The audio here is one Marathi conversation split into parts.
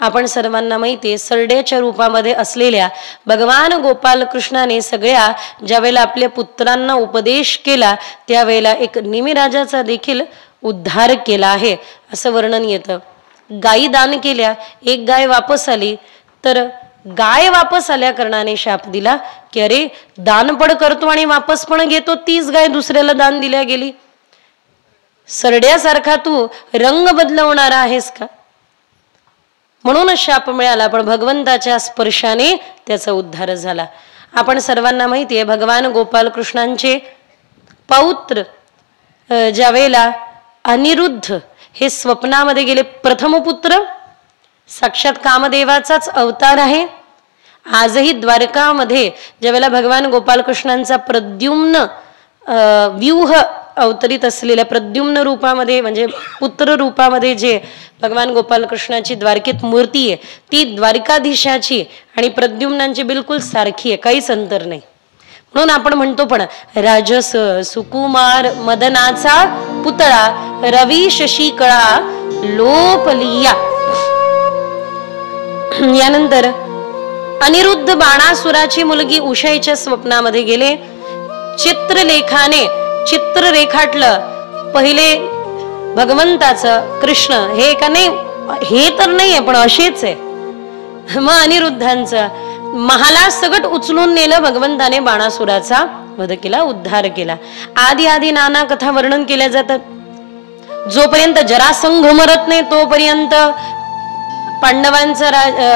आपण सर्वांना माहिती आहे, सरड्याच्या रूपामध्ये असलेल्या भगवान गोपाल कृष्णाने सगळ्या ज्यावेळेला आपल्या पुत्रांना उपदेश केला त्यावेळेला एक निमिराजाचा देखील उद्धार केला आहे असं वर्णन येतं. गायी दान केल्या, एक गाय वापस आली, तर गाय वापस आल्या कारणाने शाप दिला की अरे दान पण करतो आणि वापस पण घेतो, तीच गाय दुसऱ्याला दान दिल्या गेली. सरड्यासारखा तू रंग बदलवणारा आहेस का? म्हणूनच शाप मिळाला, पण भगवंताच्या स्पर्शाने त्याचा उद्धार झाला. आपण सर्वांना माहिती आहे, भगवान गोपाल कृष्णांचे पौत्र ज्यावेळेला अनिरुद्ध हे स्वप्नामध्ये गेले, प्रथम पुत्र साक्षात कामदेवाचाच अवतार आहे. आजही द्वारकामध्ये ज्यावेळेला भगवान गोपाल कृष्णांचा प्रद्युम्न व्यूह अवतरित असलेल्या प्रद्युम्न रूपामध्ये म्हणजे पुत्र रूपामध्ये जे भगवान गोपाल कृष्णाची द्वारकेत मूर्ती आहे ती द्वारकाधीशाची आणि प्रद्युम्नांची बिलकुल सारखी आहे, काहीच अंतर नाही. म्हणून आपण म्हणतो पण राजस सुकुमार मदनाचा पुतळा रवी शशी कळा लोपलिया. यानंतर अनिरुद्ध बाणासुराची मुलगी उषाईच्या स्वप्नामध्ये गेले, चित्रलेखाने चित्र रेखाटलं पहिले भगवंताचं कृष्ण हे का नाही, हे तर नाहीये पण असेच आहे. मग अनिरुद्धांचं महाला सगट उचलून नेलं, भगवंताने बाणासुराचा वध केला, उद्धार केला. आदी आदी नाना कथा वर्णन केल्या जातात. जोपर्यंत जरासंघ मरत नाही तोपर्यंत पांडवांचा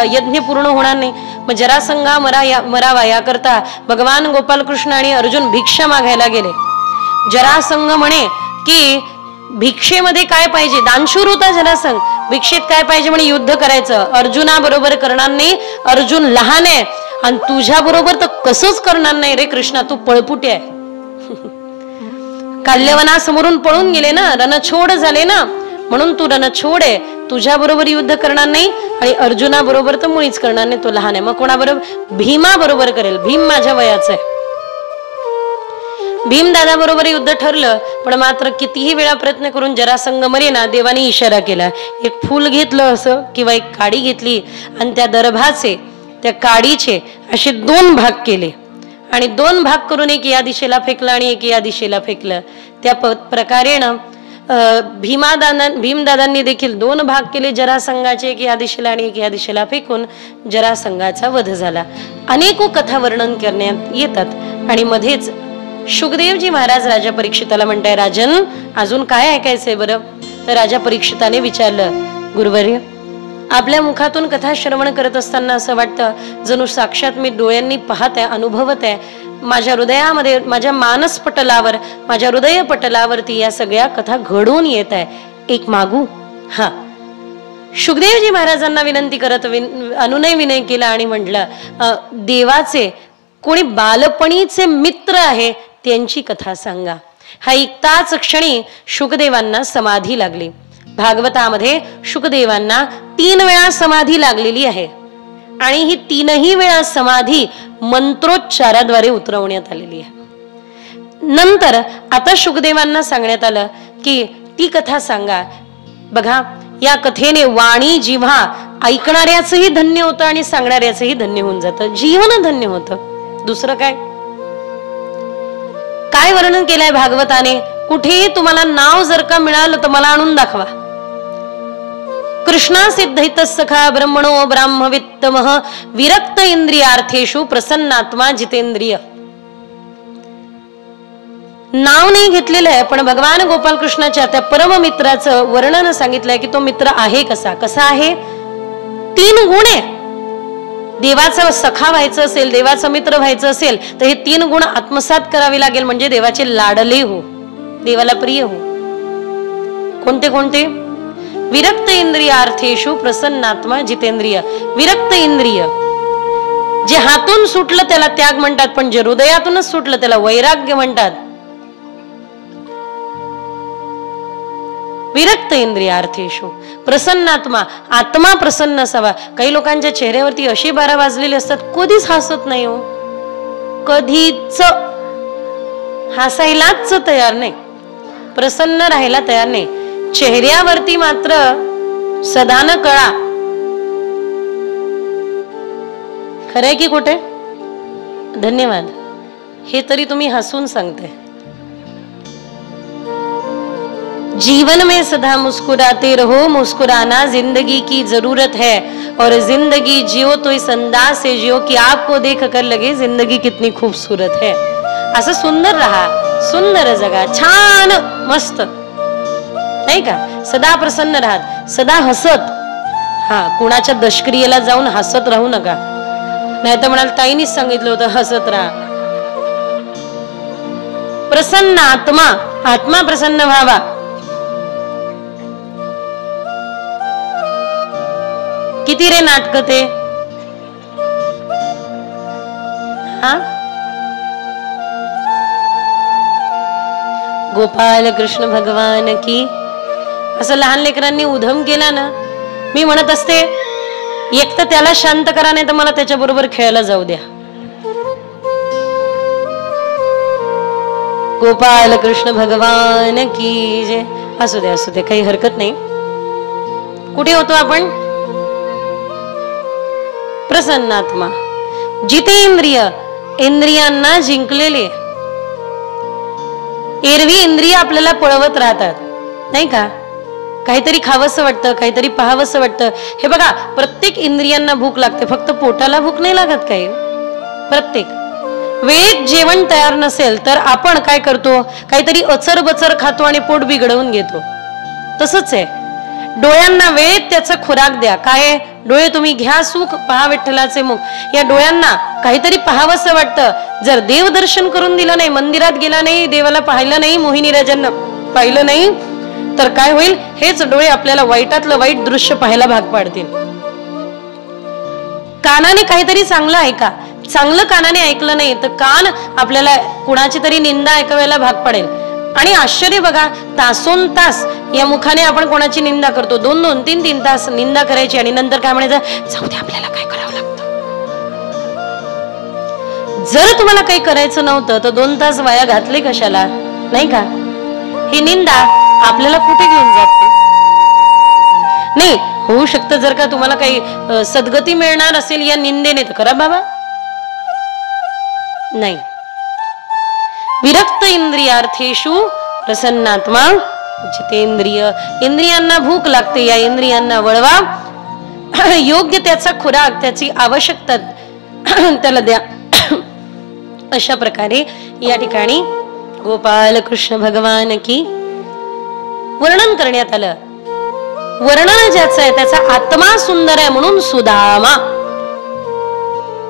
यज्ञ पूर्ण होणार नाही. मग जरासंघा मरावा याकरता भगवान गोपाल कृष्ण आणि अर्जुन भिक्षा मागायला गेले. जरासंघ म्हणे की भिक्षेमध्ये काय पाहिजे, दानशूर होता जरासंघ, भिक्षेत काय पाहिजे म्हणे युद्ध करायचं. अर्जुना बरोबर करणार नाही, अर्जुन लहान आहे आणि तुझ्या बरोबर तर कसंच करणार नाही रे कृष्णा, तू पळपुटे आहे. काल्यवनासमोरून पळून गेले ना, रणछोड झाले ना, म्हणून तू रणछोड आहे, तुझ्या बरोबर युद्ध करणार नाही आणि अर्जुना बरोबर तर मुळीच करणार नाही, तो लहान आहे. मग कोणाबरोबर? भीमा बरोबर करेल, भीम माझ्या वयाचा आहे. भीमदादा बरोबर युद्ध ठरलं, पण मात्र कितीही वेळा प्रयत्न करून जरासंघ मरेना. देवाने इशारा केला, एक फूल घेतलं असं किंवा एक काडी घेतली आणि त्या दर्भाचे त्या काडीचे असे 2 भाग केले आणि 2 भाग करून एक या दिशेला फेकलं आणि एक या दिशेला फेकलं. त्या प्रकारेनं भीमदादांनी देखील 2 भाग केले जरासंघाचे, एक या दिशेला आणि एक या दिशेला फेकून जरासंघाचा वध झाला. अनेको कथा वर्णन करण्यात येतात. आणि मध्येच शुकदेवजी महाराज राजा परीक्षिताला म्हणताय, राजन अजून काय ऐकायचंय बरं? तर राजा परीक्षिताने विचारलं, गुरुवर्य आपल्या मुखातून कथा श्रवण करत असताना असं वाटतं जणू साक्षात मी डोळ्यांनी पाहत आहे, अनुभवत आहे. माझ्या हृदयामध्ये, माझ्या मानस पटलावर, माझ्या हृदय पटलावरती या सगळ्या कथा घडून येत आहे, एक मागू? हा. शुकदेवजी महाराजांना विनंती करत अनुनय विनय केला आणि म्हटलं, देवाचे कोणी बालपणीचे मित्र आहे त्यांची कथा सांगा. हा ऐकताच क्षणी शुकदेवांना समाधी लागली. भागवतामध्ये शुकदेवांना 3 वेळा समाधी लागलेली आहे आणि ही 3ही वेळा समाधी मंत्रोच्चाराद्वारे उतरवण्यात आलेली आहे. नंतर आता शुकदेवांना सांगण्यात आलं की ती कथा सांगा. बघा, या कथेने वाणी जिव्हा ऐकणाऱ्याचंही धन्य होतं आणि सांगणाऱ्याचंही धन्य होऊन जातं, जीवन धन्य होतं. दुसरं काय काय वर्णन केलंय भागवताने? कुठेही तुम्हाला नाव जर का मिळालं तर मला आणून दाखवा. कृष्णा सिद्धित सखा ब्रह्मणो ब्राह्मवित्तमः विरक्त इंद्रियार्थेषु प्रसन्नात्मा जितेंद्रिय. नाव नाही घेतलेलं आहे, पण भगवान गोपाल कृष्णाच्या त्या परम मित्राचं वर्णन सांगितलंय की तो मित्र आहे कसा. कसा आहे? 3 गुण आहे. देवाचा सखा व्हायचं असेल, देवाचा मित्र व्हायचं असेल तर हे 3 गुण आत्मसात करावे लागेल, म्हणजे देवाचे लाडले हो, देवाला प्रिय हो. कोणते कोणते? विरक्त इंद्रियार्थेषु प्रसन्नात्मा जितेंद्रिय. विरक्त इंद्रिय जे हातून सुटलं त्याला त्याग म्हणतात, पण जे हृदयातूनच सुटलं त्याला वैराग्य म्हणतात. विरक्त इंद्रियार्थेषु प्रसन्नात्मा, आत्मा प्रसन्न असावा. काही लोकांच्या चेहऱ्यावरती अशी 12 वाजलेले असतात, कधीच हसत नाही हो, कधीच हसायलाच तयार नाही, प्रसन्न राहायला तयार नाही. चेहऱ्यावरती मात्र सदान कळा खरंय की खोटे? धन्यवाद. हे तरी तुम्ही हसून सांगते. जीवन में सदा मुस्कुराते रहो, मुस्कुराना जिंदगी की जरूरत है, और जिंदगी जियो तो इस अंदाज से जियो कि आपको देख कर लगे जिंदगी कितनी खूबसूरत है. असं सुंदर रहा, सुंदर जगा, छान मस्त, नाही का? सदा प्रसन्न राहत, सदा हसत. हा, कुणाच्या दशक्रियेला जाऊन हसत राहू नका, नाही तर म्हणाल ताईनीच सांगितलं होतं हसत राहा. प्रसन्न आत्मा, आत्मा प्रसन्न व्हावा. किती रे नाटक ते? हा, गोपाल कृष्ण भगवान की. असं लहान लेकरांनी उधम केला ना, मी म्हणत असते एक तर त्याला शांत करा, नाही तर मला त्याच्या बरोबर खेळायला जाऊ द्या. गोपाल कृष्ण भगवान की जय. असू दे असू दे, काही हरकत नाही. कुठे होतो आपण? प्रसन्नात्मा, जितेंद्रिय, इंद्रियांना जिंकलेले. एरवी इंद्रिय आपल्याला पळवत राहतात, नाही का? काहीतरी खावंसं वाटतं, काहीतरी पाहावंसं वाटतं. हे बघा, प्रत्येक इंद्रियांना भूक लागते, फक्त पोटाला भूक नाही लागत. काही प्रत्येक वेळेत जेवण तयार नसेल तर आपण काय करतो? काहीतरी अचर बचर खातो आणि पोट बिघडवून घेतो. तसंच आहे, डोळ्यांना वेळेत त्याचा खुराक द्या. काय? डोळे तुम्ही घ्या सुख, पहा विठ्ठलाचे मुख. या डोळ्यांना काहीतरी पाहावंसं वाटतं. जर देव दर्शन करून दिलं नाही, मंदिरात गेला नाही, देवाला पाहिलं नाही, मोहिनीराजांना पाहिलं नाही, तर काय होईल? हेच डोळे आपल्याला वाईटातलं वाईट दृश्य पाहायला भाग पाडतील. कानाने काहीतरी चांगलं ऐका. चांगलं कानाने ऐकलं नाही तर कान आपल्याला कुणाची तरी निंदा ऐकायला भाग पडेल. आणि आश्चर्य बघा, तासोन तास या मुखाने आपण कोणाची निंदा करतो. 2-2, 3-3 तास निंदा करायची आणि नंतर काय म्हणायचं? जाऊ दे, आपल्याला काय करावं लागतं. जर तुम्हाला काही करायचं नव्हतं तर 2 तास वाया घातले कशाला, नाही का? ही निंदा आपल्याला कुठे घेऊन जाते? नाही, होऊ शकतं जर का तुम्हाला काही सद्गती मिळणार असेल या निंदेने तर करा बाबा. नाही. विरक्त इंद्रियार्थेषु प्रसन्नात्मा जितेंद्रिय. इंद्रियांना भूक लागते, या इंद्रियांना वळवा. योग्य त्याचा खुराक, त्याची आवश्यकता त्याला द्या. अशा प्रकारे या ठिकाणी गोपाल कृष्ण भगवान की वर्णन करण्यात आलं. वर्णन ज्याचं आहे त्याचा आत्मा सुंदर आहे म्हणून सुदामा,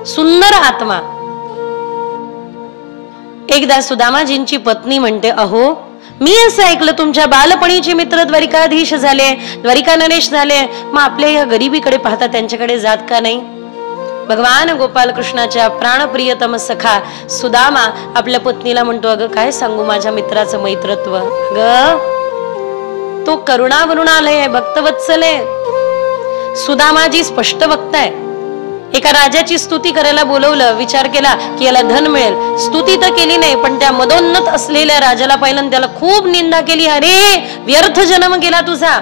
सुंदर आत्मा. एकदा सुदामाजींची पत्नी म्हणते, अहो मी असं ऐकलं तुमच्या बालपणीचे मित्र द्वारिकाधीश झाले, द्वारिका नरेश झाले, मग आपल्या या गरिबीकडे पाहता त्यांच्याकडे जात का नाही? भगवान गोपाल कृष्णाच्या प्राणप्रियतम सखा सुदामा आपल्या पत्नीला म्हणतो, अगं काय सांगू माझ्या मित्राचं मैत्रत्व. अगं तो करुणावरुणालय आहे, भक्तवत्सल आहे. सुदामाजी स्पष्ट वक्ताय. एका राजाची स्तुती करायला बोलवलं, विचार केला की याला धन मिळेल. स्तुती तर केली नाही, पण त्या मदोन्नत असलेल्या राजाला पाहिलं, त्याला खूप निंदा केली. अरे व्यर्थ जन्म गेला तुझा.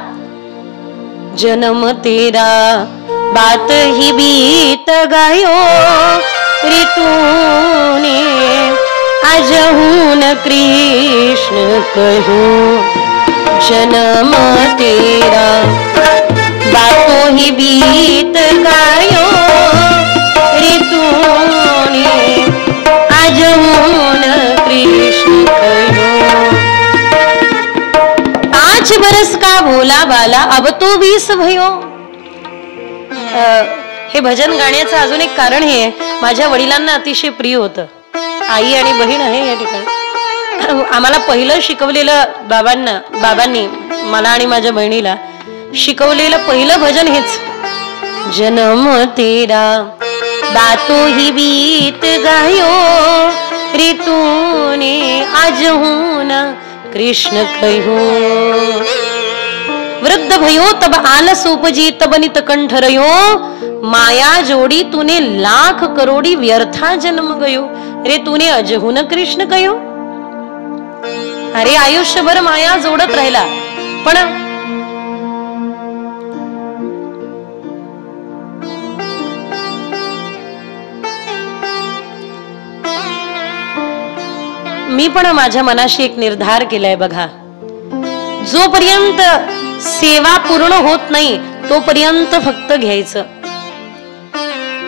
जन्म तेरा बात ही बीत गायो ऋतूने अजहून कृष्ण कहो. जन्म तेरा बातों ही बीत गायो ऋतूने अजहून कृष्ण कहो. 5 बरस का भोला बाला अब तो 20 भयो. हे भजन गाण्याचं अजून एक कारण हे, माझ्या वडिलांना अतिशय प्रिय होतं. आई आणि बहीण आहे या ठिकाणी. आम्हाला पहिलं शिकवलेलं बाबांनी मला आणि माझ्या बहिणीला शिकवलेलं पहिलं भजन हेच. जन्म तेरा बातों ही बीत गायो ऋतूने अजहून कृष्ण कहो. वृद्ध भयो तब आलस उपजी तब नित कंठ रयो. माया जोड़ी तूने लाख करोड़ी व्यर्था जन्म गयो. रे तूने अजहून कृष्ण कहो. अरे आयुष्यभर माया जोडत राहिला, पण मी पण माझ्या मनाशी एक निर्धार केलाय बघा, जोपर्यंत सेवा पूर्ण होत नाही तोपर्यंत फक्त घ्यायचं.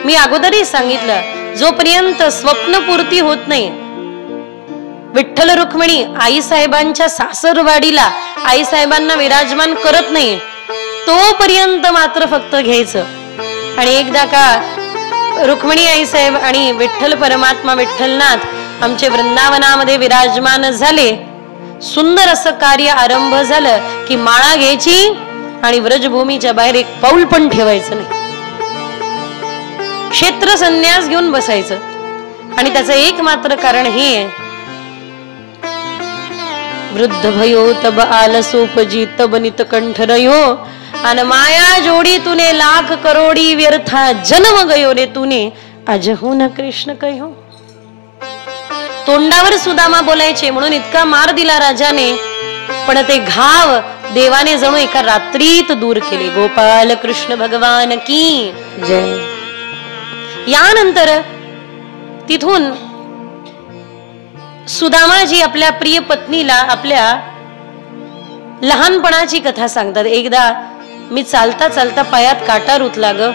मी अगोदरही सांगितलं, जोपर्यंत स्वप्नपूर्ती होत नाही, विठ्ठल रुक्मिणी आईसाहेबांच्या सासरवाडीला आईसाहेबांना विराजमान करत नाही तोपर्यंत मात्र फक्त घ्यायचं. आणि एकदा का रुक्मिणी आईसाहेब आणि विठ्ठल परमात्मा विठ्ठलनाथ आमचे वृंदावनामध्ये विराजमान झाले, सुंदर असं कार्य आरंभ झालं की माळा घ्यायची आणि व्रजभूमीच्या बाहेर एक पाऊल पण ठेवायचं नाही, क्षेत्र संन्यास घेऊन बसायचं. आणि त्याचं एक मात्र कारण हे आहे, वृद्ध भयो तब आलसोपजी तब नित कंठरयो अन माया जोडी तूने लाख करोडी व्यर्था जन्म गयो रे तूने अजहू न कृष्ण कहो. तोंडावर सुदामा बोलायचे म्हणून इतका मार दिला राजाने, पण ते घाव देवाने जणू एका रात्रीत दूर केले. गोपाल कृष्ण भगवान की जय. यानंतर तिथून सुदामाजी आपल्या प्रिय पत्नीला आपल्या लहानपणाची कथा सांगतात. एकदा मी चालता चालता पायात काटा रुतला ग,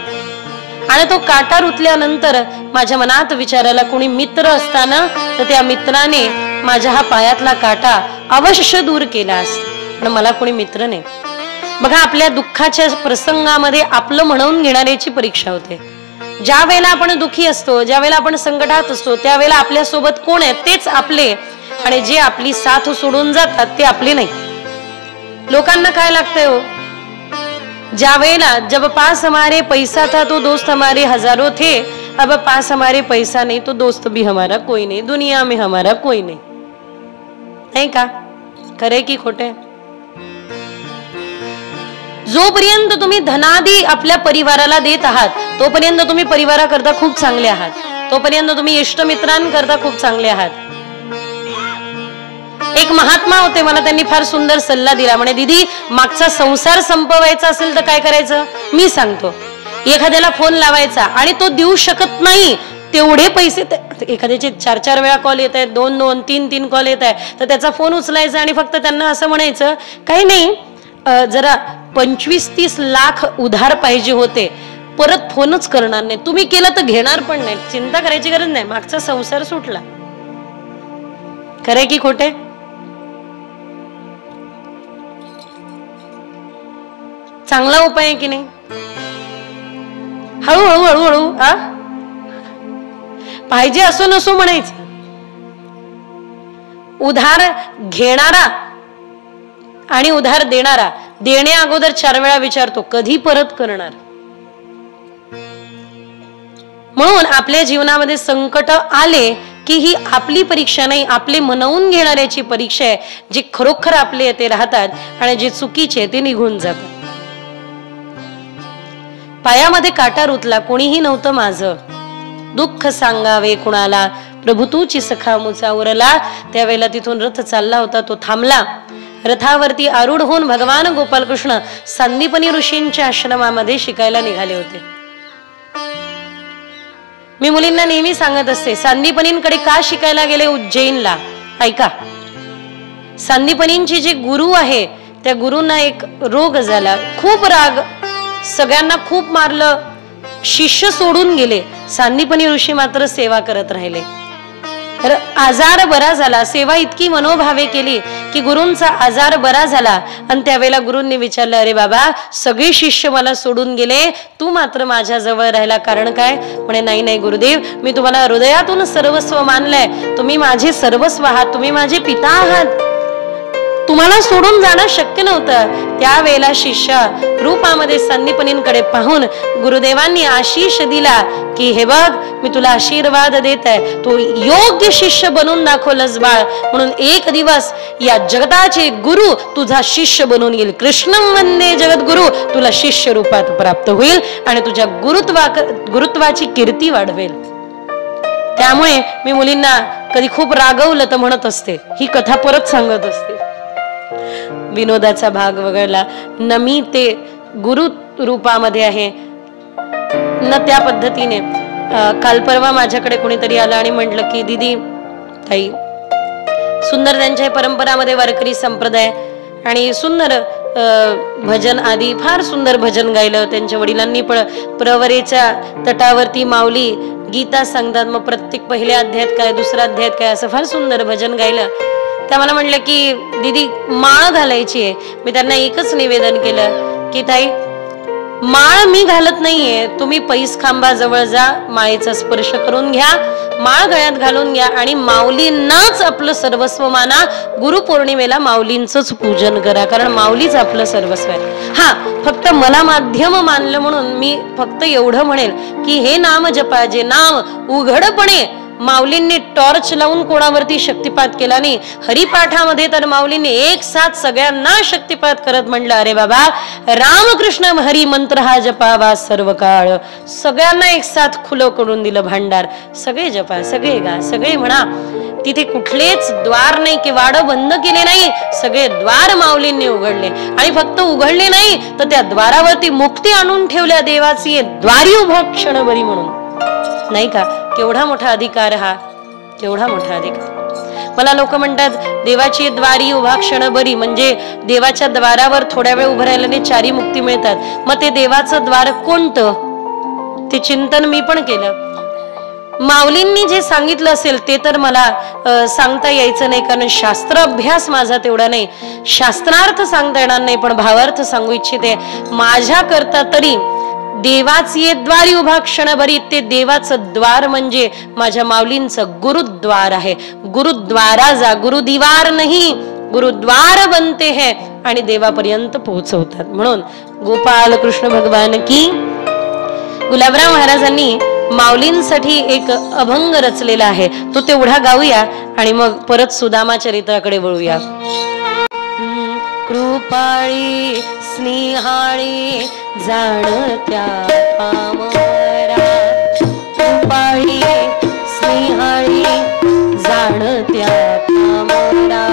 आणि तो काटा रुतल्यानंतर माझ्या मनात विचार आला, कोणी मित्र असताना तर त्या मित्राने माझ्या हा पायातला काटा अवश्य दूर केला असता, पण मला कोणी मित्र नाही. बघा, आपल्या दुःखाच्या प्रसंगामध्ये आपलं म्हणून घेणाऱ्याची परीक्षा होते. ज्या वेळेला आपण दुःखी असतो, ज्या वेळेला आपण संकटात असतो, त्यावेळेला आपल्या सोबत कोण आहे तेच आपले, आणि जे आपली साथ सोडून जातात ते आपले नाही. लोकांना काय लागतंय हो, ज्या वेळेला जब पास हमारे पैसा था तो दोस्त हमारे हजारों थे, अब पास हमारे पैसा नहीं तो दोस्त भी हमारा कोई नहीं, दुनिया में हमारा कोई नहीं. नाही का? खरे की खोटे? जोपर्यंत तुम्ही धनादी आपल्या परिवाराला देत आहात तोपर्यंत तुम्ही परिवाराकरता खूप चांगले आहात, तोपर्यंत तुम्ही इष्टमित्रांकरता खूप चांगले आहात. एक महात्मा होते, मला त्यांनी फार सुंदर सल्ला दिला. म्हणे, दीदी मागचा संसार संपवायचा असेल तर काय करायचं मी सांगतो. एखाद्याला फोन लावायचा आणि तो देऊ शकत नाही तेवढे पैसे, एखाद्याचे 4-4 वेळा कॉल येत आहेत, 2-2, 3-3 कॉल येत आहे, तर त्याचा फोन उचलायचा आणि फक्त त्यांना असं म्हणायचं, काही नाही जरा 25-30 लाख उधार पाहिजे होते, परत फोनच करणार नाही, तुम्ही केलं तर घेणार पण नाही, चिंता करायची गरज नाही, मागचा संसार सुटला. खरे की खोटे? चांगला उपाय आहे की नाही? हळूहळू हळूहळू पाहिजे असो नसो म्हणायचं. उधार घेणारा आणि उधार देणारा देण्या अगोदर 4 वेळा विचारतो कधी परत करणार. म्हणून आपल्या जीवनामध्ये संकट आले की ही आपली परीक्षा नाही, आपले मनवून घेणाऱ्याची परीक्षा आहे. जे खरोखर आपले ते राहतात आणि जे चुकीचे ते निघून जातात. पायामध्ये काटा रुतला, कोणीही नव्हतं माझं, दुःख सांगावे कुणाला, प्रभू तूची सखा मुचा उरला. त्यावेळेला तिथून रथ चालला होता, तो थांबला. रथावरती आरूढ होऊन भगवान गोपालकृष्ण सांदीपनी ऋषींच्या आश्रमामध्ये शिकायला निघाले होते. मी मुलींना नेहमी सांगत असते, सांदीपनींकडे का शिकायला गेले उज्जैनला? ऐका, सांदीपनींचे जे गुरु आहे त्या गुरूंना एक रोग झाला, खूप राग, सगळ्यांना खूप मारलं, शिष्य सोडून गेले. सांदीपनी ऋषी मात्र सेवा करत राहिले. तर आजार बरा झाला, सेवा इतकी मनोभावे केली की गुरूंचा आजार बरा झाला. आणि त्यावेळेला गुरूंनी विचारलं, अरे बाबा सगळे शिष्य मला सोडून गेले, तू मात्र माझ्या जवळ राहिला, कारण काय? म्हणे, नाही नाही गुरुदेव, मी तुम्हाला हृदयातून सर्वस्व मानलंय, तुम्ही माझे सर्वस्व आहात, तुम्ही माझे पिता आहात, तुम्हाला सोडून जाणं शक्य नव्हतं. त्यावेळेला शिष्य रूपामध्ये सांदीपनींकडे पाहून गुरुदेवांनी आशीष दिला की हे बघ, मी तुला आशीर्वाद देत आहे, तू योग्य शिष्य बनून दाखवलंस बाळ, म्हणून एक दिवस या जगताचे गुरु तुझा शिष्य बनून येईल. कृष्णं वंदे जगद्गुरु, तुला शिष्य रूपात प्राप्त होईल आणि तुझ्या गुरुत्वाची कीर्ती वाढवेल. त्यामुळे मी मुलींना कधी खूप रागवलं तर म्हणत असते, ही कथा परत सांगत असते. विनोदाचा भाग वगळला न, मी ते गुरु रूपामध्ये आहे न त्या पद्धतीने. काल परवा माझ्याकडे कोणीतरी आलं आणि म्हटलं की दीदी ताई सुंदर त्यांच्या परंपरामध्ये वारकरी संप्रदाय आणि सुंदर भजन आदी फार सुंदर भजन गायलं. त्यांच्या वडिलांनी पण प्रवरेच्या तटावरती माऊली गीता सांगतात. मग प्रत्येक पहिल्या अध्यायात काय, दुसऱ्या अध्यायात काय, असं फार सुंदर भजन गायलं. त्या मला म्हणलं की दीदी माळ घालायची आहे. मी त्यांना एकच निवेदन केलं की ताई माळ मी घालत नाहीये, तुम्ही पैस खांबाजवळ जा, माळेचा स्पर्श करून घ्या, माळ गळ्यात घालून घ्या आणि माऊलींनाच आपलं सर्वस्व माना. गुरुपौर्णिमेला माऊलींचंच पूजन करा, कारण माऊलीच आपलं सर्वस्व आहे. हा फक्त मला माध्यम मानलं म्हणून मी फक्त एवढं म्हणेल की हे नाम जपा, जे नाम उघडपणे माऊलींनी टॉर्च लावून कोणावरती शक्तिपात केला नाही. हरिपाठामध्ये तर माऊलींनी एक साथ सगळ्यांना शक्तिपात करत म्हणलं, अरे बाबा रामकृष्ण हरी मंत्र हा जपावा सर्व काळ. सगळ्यांना एक साथ खुलं करून दिलं भांडार. सगळे जपा, सगळे गा, सगळे म्हणा. तिथे कुठलेच द्वार नाही की वाड बंद केले नाही, सगळे द्वार माऊलींनी उघडले. आणि फक्त उघडले नाही तर त्या द्वारावरती मुक्ती आणून ठेवल्या. देवाची द्वारी उभा क्षणभरी म्हणून, नाही का? केवढा मोठा अधिकार हा, केवढा मोठा अधिकार. मला लोक म्हणतात देवाची द्वारी उभा क्षणभरी, म्हणजे देवाच्या द्वारावर थोड्या वेळ उभं राहिल्याने चारी मुक्ती मिळतात. मग ते देवाचं द्वार कोणतं, ते चिंतन मी पण केलं. माऊलींनी जे सांगितलं असेल ते तर मला सांगता यायचं नाही, कारण शास्त्र अभ्यास माझा तेवढा नाही. शास्त्रार्थ सांगता येणार नाही, पण भावार्थ सांगू इच्छिते. माझ्या करता तरी देवाची द्वारी उभा क्षणभरी, ते देवाचं द्वार म्हणजे माझ्या माऊलींचं गुरुद्वार आहे. गुरुद्वारा जा, गुरुद्वार नाही गुरुद्वार बनते है, आणि देवापर्यंत पोहोचवतात. म्हणून गोपाल कृष्ण भगवान की. गुलाबराव महाराजांनी माऊलींसाठी एक अभंग रचलेला आहे, तो तेवढा गाऊया आणि मग परत सुदामा चरित्राकडे वळूया. कृपाळी स्नेहाळी जाणत्या पामरा, कृपाळी स्नेहाळी जाणत्या पामरा,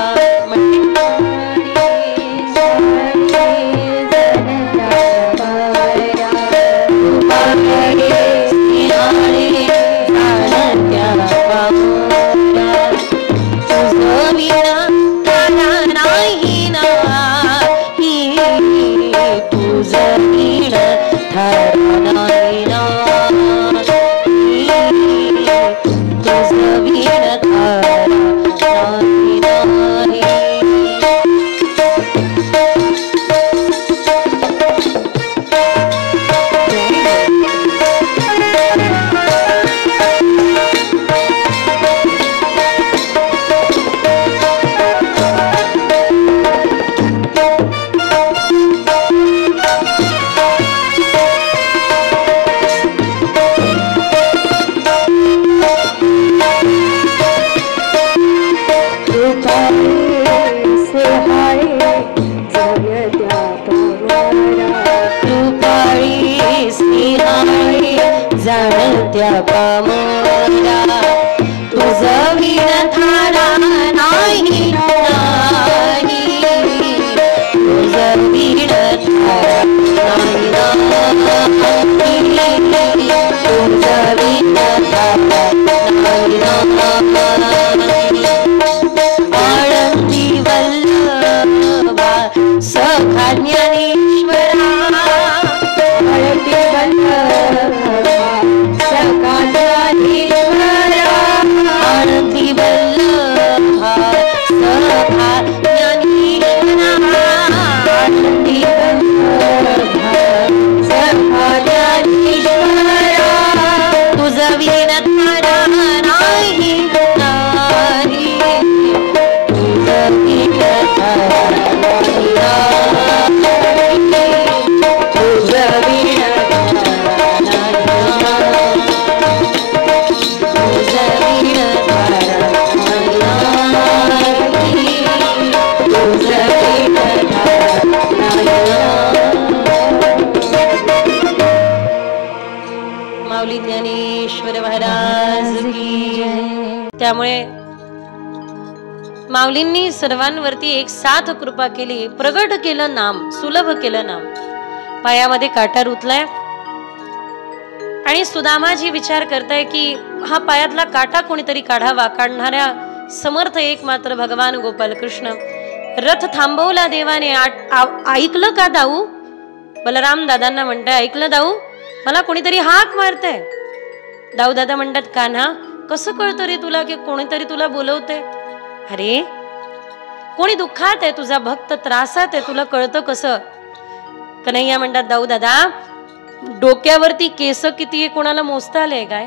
त्यामुळे माऊलींनी सर्वांवरती एक साथ कृपा केली, प्रगट केलं नाम, सुलभ केलं नाम. पायामध्ये काटा रुतलाय आणि सुदामाजी विचार करताय की हा पायातला काटा कोणीतरी काढावा. काढणाऱ्या समर्थ एक मात्र भगवान गोपाल कृष्ण. रथ थांबवला देवाने. ऐकलं का दाऊ? बलराम दादांना म्हणताय, ऐकलं दाऊ? मला कोणीतरी हाक मारतंय. दाऊ दादा म्हणतात, कान्हा कसं कळतं रे तुला की कोणीतरी तुला बोलवतंय? अरे कोणी दुःखात आहे, तुझा भक्त त्रासात आहे, तुला कळतं कसं? कन्हैया म्हणतात, दाऊ दादा डोक्यावरती केस किती आहे कोणाला मोजता आले काय?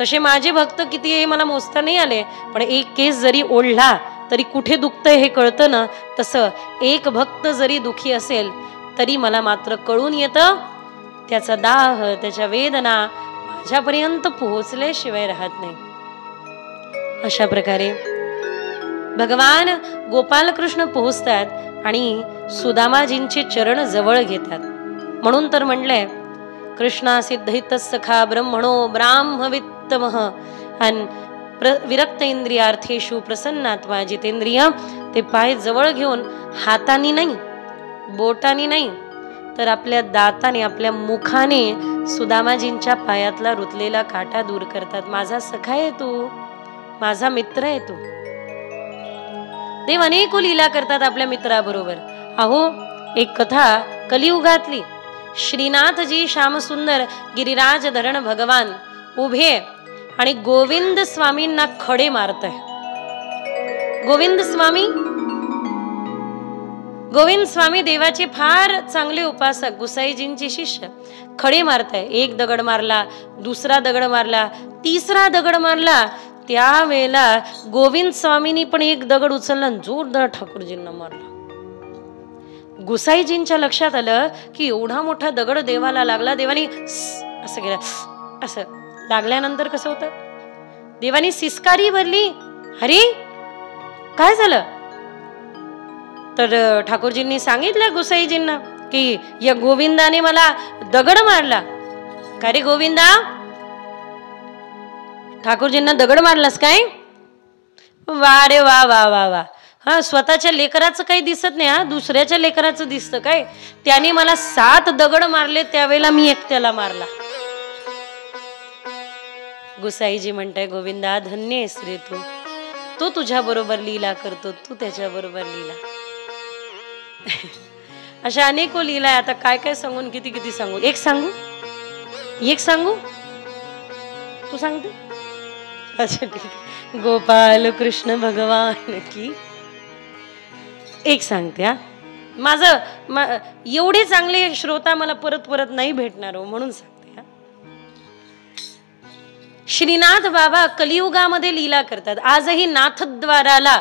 तसे माझे भक्त किती आहे मला मोजता नाही आले, पण एक केस जरी ओढला तरी कुठे दुखतंय हे कळतं ना. तसं एक भक्त जरी दुखी असेल तरी मला मात्र कळून येतं, त्याचा दाह त्याच्या वेदना माझ्यापर्यंत पोहोचल्याशिवाय राहत नाही. अशा प्रकारे भगवान गोपाल कृष्ण पोहोचतात आणि सुदामाजींचे चरण जवळ घेतात. म्हणून तर म्हणलंय, कृष्णा सिद्धित सखा ब्रह्मणो ब्राह्मवित्तमः अन विरक्त इंद्रियार्थेषु प्रसन्नात्मा जितेंद्रिय. ते पाय जवळ घेऊन हातानी नाही, बोटानी नाही, तर आपल्या दाताने, आपल्या मुखाने सुदामाजींच्या पायातला रुतलेला काटा दूर करतात. माझा सखा आहे तू, माझा मित्र आहे तू. देव अनेक लीला करतात आपल्या मित्राबरोबर. अहो एक कथा कलियुगातली. श्रीनाथजी श्यामसुंदर गिरिराज धरण भगवान उभे आणि गोविंद स्वामींना खडे मारताय. गोविंद स्वामी देवाचे फार चांगले उपासक, गुसाईजींचे शिष्य, खडे मारताय. एक दगड मारला, दुसरा दगड मारला, तिसरा दगड मारला. त्यावेळेला गोविंद स्वामींनी पण एक दगड उचलला, जोरदार ठाकूरजींना मारला. गुसाईजींच्या लक्षात आलं की एवढा मोठा दगड देवाला लागला. देवानी असं केलं. असं लागल्यानंतर कसं होतं, देवानी सिसकारी भरली. अरे काय झालं? तर ठाकूरजींनी सांगितलं गुसाईजींना की या गोविंदाने मला दगड मारला. का रे गोविंदा, ठाकूरजींना दगड मारलास काय? वा रे वा वा वा वा. हा, स्वतःच्या लेकराचं काही दिसत नाही, हा दुसऱ्याच्या लेकराचं दिसतं काय? त्याने मला 7 दगड मारले, त्यावेळेला मी एकट्याला मारला. गुसाईजी म्हणताय, गोविंदा धन्य आहेस रे तू, तो तुझ्या बरोबर लीला करतो, तू त्याच्या बरोबर लीला. अशा अनेको लीला. आता काय काय सांगून किती किती सांगू. एक सांगू तू सांगते. अच्छा ठीक आहे. गोपाल कृष्ण भगवान की एक सांगते. हा माझं एवढे चांगले श्रोता मला परत परत नाही भेटणार हो, म्हणून सांगते. श्रीनाथ बाबा कलियुगामध्ये लीला करतात. आजही नाथद्वाराला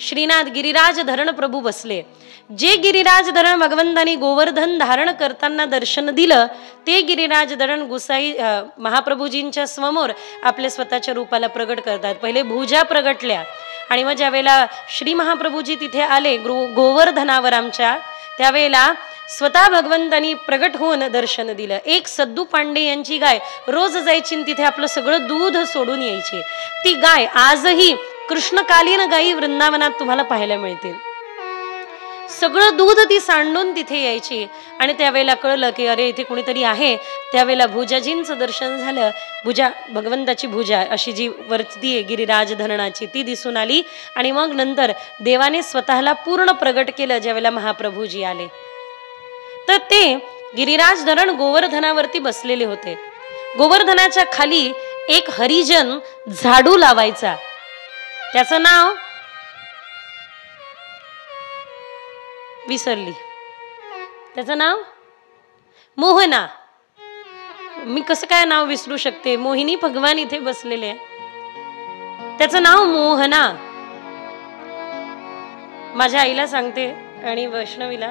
श्रीनाथ गिरिराज धरण प्रभू बसले. जे गिरिराज धरण भगवंतानी गोवर्धन धारण करताना दर्शन दिलं, ते गिरिराज धरण गुसाई महाप्रभूजींच्या समोर आपल्या स्वतःच्या रूपाला प्रगट करतात. पहिले भुजा प्रगटल्या आणि मग ज्या वेळेला श्री महाप्रभूजी तिथे आले गोवर्धनावर आमच्या, त्यावेळेला स्वतः भगवंतानी प्रगट होऊन दर्शन दिलं. एक सद्दू पांडे यांची गाय रोज जायची, तिथे आपलं सगळं दूध सोडून यायची. ती गाय आजही कृष्णकालीन गायी वृंदावनात तुम्हाला पाहायला मिळतील. सगळं दूध ती सांडून तिथे यायची. आणि त्यावेळेला कळलं की अरे इथे कोणीतरी आहे. त्यावेळेला भुजाजींचं दर्शन झालं. भुजा, भगवंताची भुजा अशी जी वरती आहे गिरिराज धरणाची, ती दिसून आली. आणि मग नंतर देवाने स्वतःला पूर्ण प्रगट केलं ज्यावेळेला महाप्रभूजी आले. तर ते गिरिराज धरण गोवर्धनावरती बसलेले होते. गोवर्धनाच्या खाली एक हरिजन झाडू लावायचा. त्याचं नाव विसरली. त्याचं नाव मोहना. मी कसं काय नाव विसरू शकते? मोहिनी भगवान इथे बसलेले. त्याचं नाव मोहना. माझ्या आईला सांगते आणि वैष्णवीला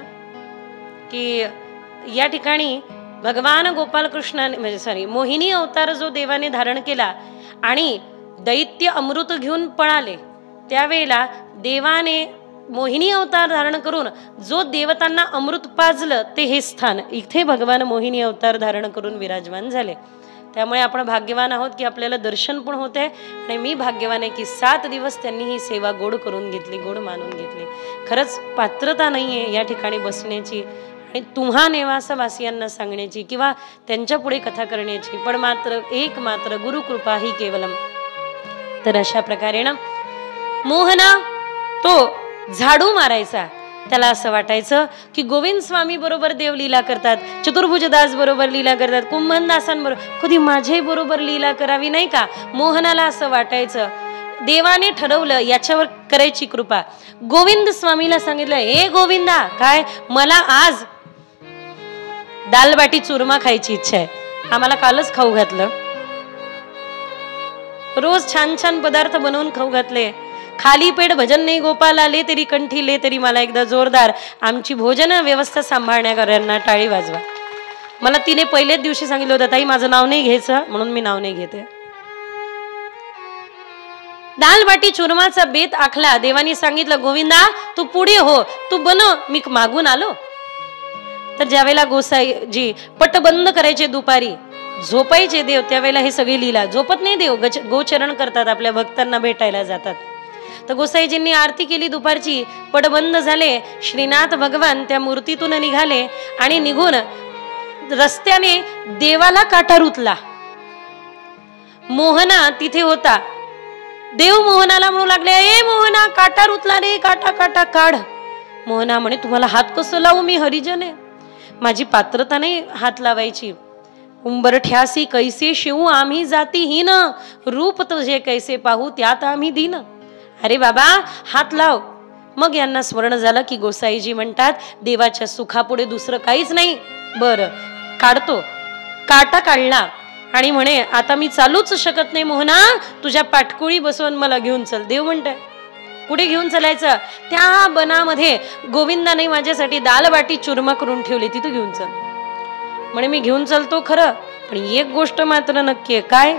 की या ठिकाणी भगवान गोपाल कृष्णाने म्हणजे मोहिनी अवतार जो देवाने धारण केला आणि दैत्य अमृत घेऊन पळाले, त्यावेळेला देवाने मोहिनी अवतार धारण करून जो देवतांना अमृत पाजलं ते हे स्थान, इथे भगवान मोहिनी अवतार धारण करून विराजमान झाले. त्यामुळे आपण भाग्यवान आहोत की आपल्याला दर्शन पण होते. आणि मी भाग्यवान आहे की 7 दिवस त्यांनी ही सेवा गोड करून घेतली, गोड मानून घेतली. खरंच पात्रता नाहीये या ठिकाणी बसण्याची आणि तुम्हा नेवासवासियांना सांगण्याची किंवा त्यांच्या पुढे कथा करण्याची, पण मात्र एक मात्र गुरुकृपा ही केवलम. तर अशा प्रकारे ना मोहना तो झाडू मारायचा. त्याला असं वाटायचं की गोविंद स्वामी बरोबर देव लीला करतात, चतुर्भुजदास बरोबर लीला करतात, कुंभनदासांबरोबर, कधी माझ्याही बरोबर लीला करावी नाही का. मोहनाला असं वाटायचं. देवाने ठरवलं याच्यावर करायची कृपा. गोविंद स्वामीला सांगितलं, हे गोविंदा, काय मला आज दालबाटी चुरमा खायची इच्छा आहे. आम्हाला कालच खाऊ घातलं, रोज छान छान पदार्थ बनवून खाऊ घातले. खाली पेट भजन नाही गोपाल आले तरी कंठी ले तरी मला एकदा जोरदार आमची भोजन व्यवस्था सांभाळण्याकरांना टाळी वाजवा. मला तिने पहिल्याच दिवशी सांगितलं होतं, ताई माझं नाव नाही घ्यायचं, म्हणून मी नाव नाही घेते. दालबाटी चुरमाचा बेत आखला. देवानी सांगितलं, गोविंदा तू पुढे हो, तू बनव, मी मागून आलो. तर ज्यावेळेला गोसाईजी पट बंद करायचे, दुपारी झोपायचे देव, त्यावेळेला हे सगळी लीला. झोपत नाही देव, गोचरण करतात, आपल्या भक्तांना भेटायला जातात. तर गोसाईजींनी आरती केली दुपारची, पट बंद झाले. श्रीनाथ भगवान त्या मूर्तीतून निघाले आणि निघून रस्त्याने देवाला काटा रुतला. मोहना तिथे होता. देव मोहनाला म्हणू लागले, ए मोहना, काटा रुतला रे, काटा काटा काढ. मोहना म्हणे, तुम्हाला हात कसं लावू, मी हरिजन आहे, माझी पात्रता नाही हात लावायची. उंबरठ्यासी कैसे शिवू आम्ही जातीहीन, रूप तुझे कैसे पाहू त्यात आम्ही दीन. अरे बाबा हात लाव. मग यांना स्मरण झालं की गोसाईजी म्हणतात, देवाच्या सुखापुढे दुसरं काहीच नाही. बरं, काढतो. काटा काढला आणि म्हणे, आता मी चालूच शकत नाही मोहना, तुझ्या पाटकुळी बसवून मला घेऊन चल. देव म्हणताय, कुठे घेऊन चलायचं? त्या बनामध्ये गोविंदाने माझ्यासाठी दालबाटी चुरमा करून ठेवली, तिथं घेऊन चल. म्हणे, मी घेऊन चलतो खरं, पण एक गोष्ट मात्र नक्की आहे. काय?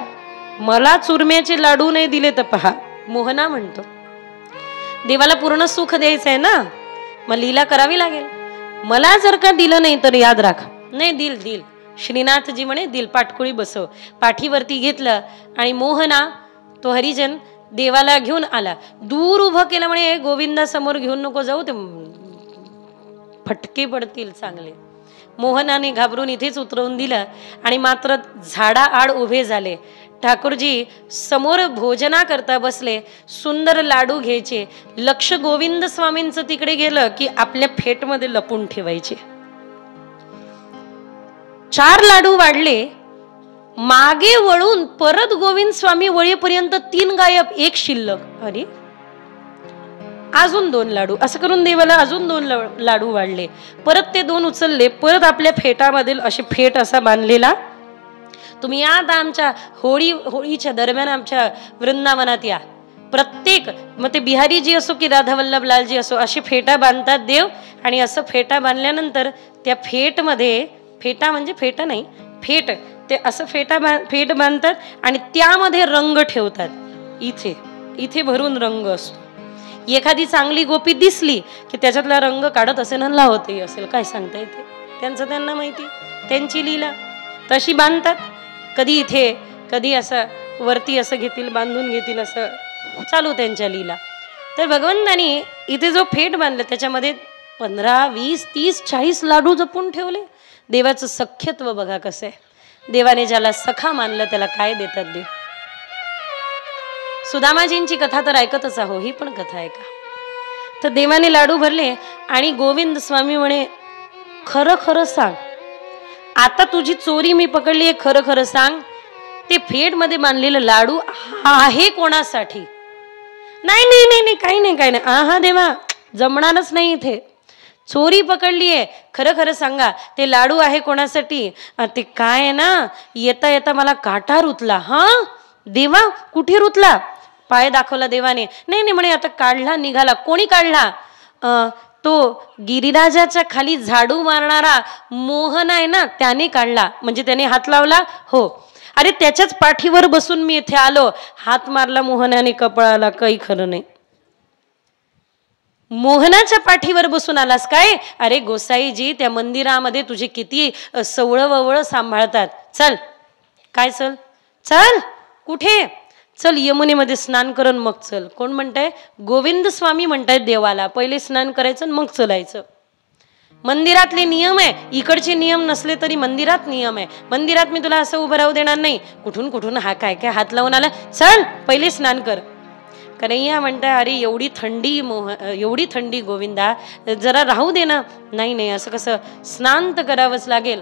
मला चुरम्याचे लाडू नाही दिले तर पहा. मोहना म्हणतो, देवाला पूर्ण सुख द्यायचंय ना, मग लीला करावी लागेल. मला जर का दिलं नाही तर याद राख. नाही, दिल दिल. श्रीनाथजी म्हणे, दिल, पाटकुळी बसव. पाठीवरती घेतलं आणि मोहना तो हरिजन देवाला घेऊन आला. दूर उभं केलं. म्हणे, गोविंदा समोर घेऊन नको जाऊ, ते फटके पडतील चांगले. मोहनाने घाबरून इथेच उतरवून दिलं आणि मात्र झाडा आड उभे झाले. ठाकूरजी समोर भोजना करता बसले. सुंदर लाडू घ्यायचे. लक्ष गोविंद स्वामींचं तिकडे गेलं की आपल्या फेटमध्ये लपून ठेवायचे. 4 लाडू वाढले. मागे वळून परत गोविंद स्वामी वळेपर्यंत 3 गायब, 1 शिल्लक. अरे, अजून 2 लाडू. असं करून देवाला अजून 2 लाडू वाढले. परत ते 2 उचलले, परत आपल्या फेटामध्ये असे फेट असा बांधलेला. तुम्ही या आता आमच्या होळीच्या दरम्यान आमच्या वृंदावनात या. प्रत्येक, मग ते बिहारीजी असो की राधा वल्लभ लालजी असो, अशी फेटा बांधतात देव. आणि असं फेटा बांधल्यानंतर त्या फेटमध्ये, फेटा म्हणजे फेटा नाही, फेट, ते असं फेट बांधतात आणि त्यामध्ये रंग ठेवतात. इथे इथे भरून रंग असतो. एखादी चांगली गोपी दिसली की त्याच्यातला रंग काढत असेल आणि लावतही असेल, काय सांगता येते, त्यांचं त्यांना माहिती, त्यांची लीला. तशी बांधतात. कधी इथे, कधी असं वरती असं घेतील, बांधून घेतील, असं चालू त्यांच्या लीला. तर भगवंतानी इथे जो फेट बांधला त्याच्यामध्ये 15, 20, 30, 40 लाडू जपून ठेवले. देवाचं सख्यत्व बघा कसं आहे. देवाने ज्याला सखा मानलं त्याला काय देतात देव. सुदामाजींची कथा तर ऐकतच आहो, ही पण कथा ऐका. तर देवाने लाडू भरले आणि गोविंद स्वामी म्हणे, खरं खरं सांग, आता तुझी चोरी मी पकडली आहे, खरं खरं सांग, ते फेट मध्ये बांधलेलं लाडू आहे कोणासाठी? नाही नाही नाही नाही, काही नाही काही नाही. आहा देवा, जमणारच नाही, इथे चोरी पकडली आहे, खरं खरं सांगा, ते लाडू आहे कोणासाठी? ते काय आहे ना, येता येता मला काटा रुतला. हा देवा, कुठे रुतला? पाय दाखवला देवाने. नाही नाही म्हणे, आता काढला, निघाला. कोणी काढला? तो गिरिराजाच्या खाली झाडू मारणारा मोहन आहे ना, त्याने काढला. म्हणजे त्याने हात लावला. हो. अरे त्याच्याच पाठीवर बसून मी इथे आलो, हात मारला मोहनाने कपाळाला, काही खरं नाही. मोहनाच्या पाठीवर बसून आलास काय? अरे गोसाईजी, त्या मंदिरामध्ये तुझे किती सवळं ववळं सांभाळतात. चल. काय चल? चल. कुठे? चल, यमुनेमध्ये स्नान करून मग चल. कोण म्हणताय? गोविंद स्वामी म्हणतायत देवाला, पहिले स्नान करायचं मग चलायचं. मंदिरातले नियम आहे. इकडचे नियम नसले तरी मंदिरात नियम आहे. मंदिरात मी तुला असं उभं राहू देणार नाही. कुठून कुठून हा काय काय हात लावून आला. चल, पहिले स्नान कर. कन्हैया म्हणताय अरे एवढी थंडी गोविंदा, जरा राहू दे ना. नाही नाही, असं कसं, स्नान तर करावंच लागेल.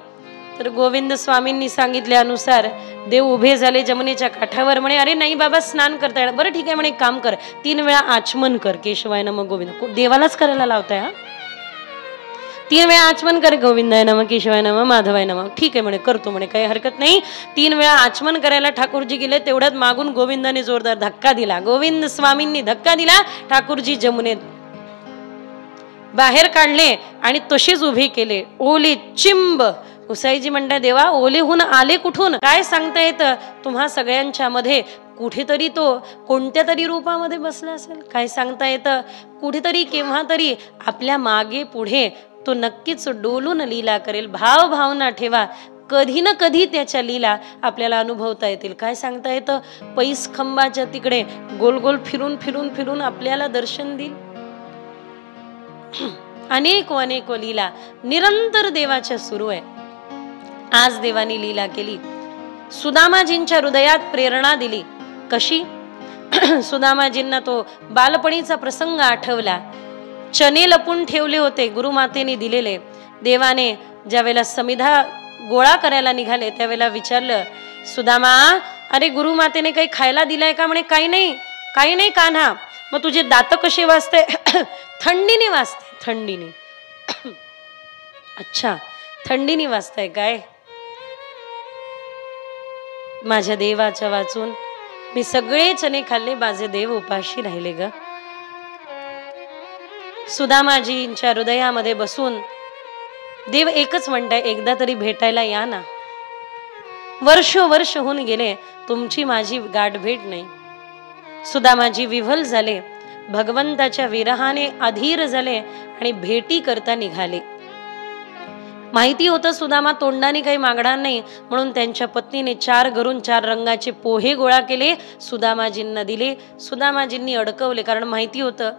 तर गोविंद स्वामींनी सांगितल्यानुसार देव उभे झाले जमुनेच्या काठावर. म्हणे अरे नाही बाबा, स्नान करता येणार. बरं ठीक आहे म्हणे, काम कर, 3 वेळा आचमन कर. केशवाय नमः गोविंद, देवालाच करायला लावताय हा. 3 वेळा आचमन कर, गोविंदाय नमः, केशवाय नमः, माधवाय नमः. ठीक आहे म्हणे, करतो म्हणे, काही हरकत नाही. 3 वेळा आचमन करायला ठाकूरजी गेले. तेवढ्यात मागून गोविंदाने जोरदार धक्का दिला. गोविंद स्वामींनी धक्का दिला. ठाकूरजी जमुनेत बाहेर काढले आणि तसेच उभे केले. ओले चिंब. उसाईजी म्हणतात देवा, ओलेहून आले कुठून, काय सांगता येतं. तुम्हा सगळ्यांच्या मध्ये कुठेतरी तो कोणत्या तरी रूपामध्ये बसला असेल, काय सांगता येतं. कुठेतरी केव्हा तरी आपल्या मागे पुढे तो नक्कीच डोलून लीला करेल. भावना ठेवा, कधी ना कधी त्याच्या लीला आपल्याला अनुभवता येतील. काय सांगता येतं. पैस खंबाच्या तिकडे गोल गोल फिरून फिरून फिरून आपल्याला दर्शन देईल. अनेक लीला निरंतर देवाच्या सुरू आहे. आज देवानी लीला केली. सुदामाजींच्या हृदयात प्रेरणा दिली. कशी. सुदामाजींना तो बालपणीचा प्रसंग आठवला. चणे लपून ठेवले होते गुरुमातेने दिलेले. देवाने ज्यावेळेला समिधा गोळा करायला निघाले त्यावेळेला विचारलं, सुदामा अरे गुरुमातेने काही खायला दिलाय का. म्हणे काही नाही कान्हा. मग तुझे दात कसे वाजते. थंडीने वाजते, थंडीने. अच्छा, थंडीने वाजताय काय. माझ्या देवाच्या वाचून मी सगळे चणे खाल्ले, माझे देव उपाशी राहिले ग. सुदामाजींच्या हृदयामध्ये बसून देव एकच म्हणताय, एकदा तरी भेटायला या ना. वर्ष होऊन गेले, तुमची माझी गाठ भेट नाही. सुदामाजी विव्हल झाले, भगवंताच्या विरहाने अधीर झाले आणि भेटी करता निघाले. माहिती होतं सुदामा तोंडाने काही मागणार नाही, म्हणून त्यांच्या पत्नीने 4 घरून 4 रंगाचे पोहे गोळा केले, सुदामाजींना दिले. सुदामाजींनी अडकवले, कारण माहिती होतं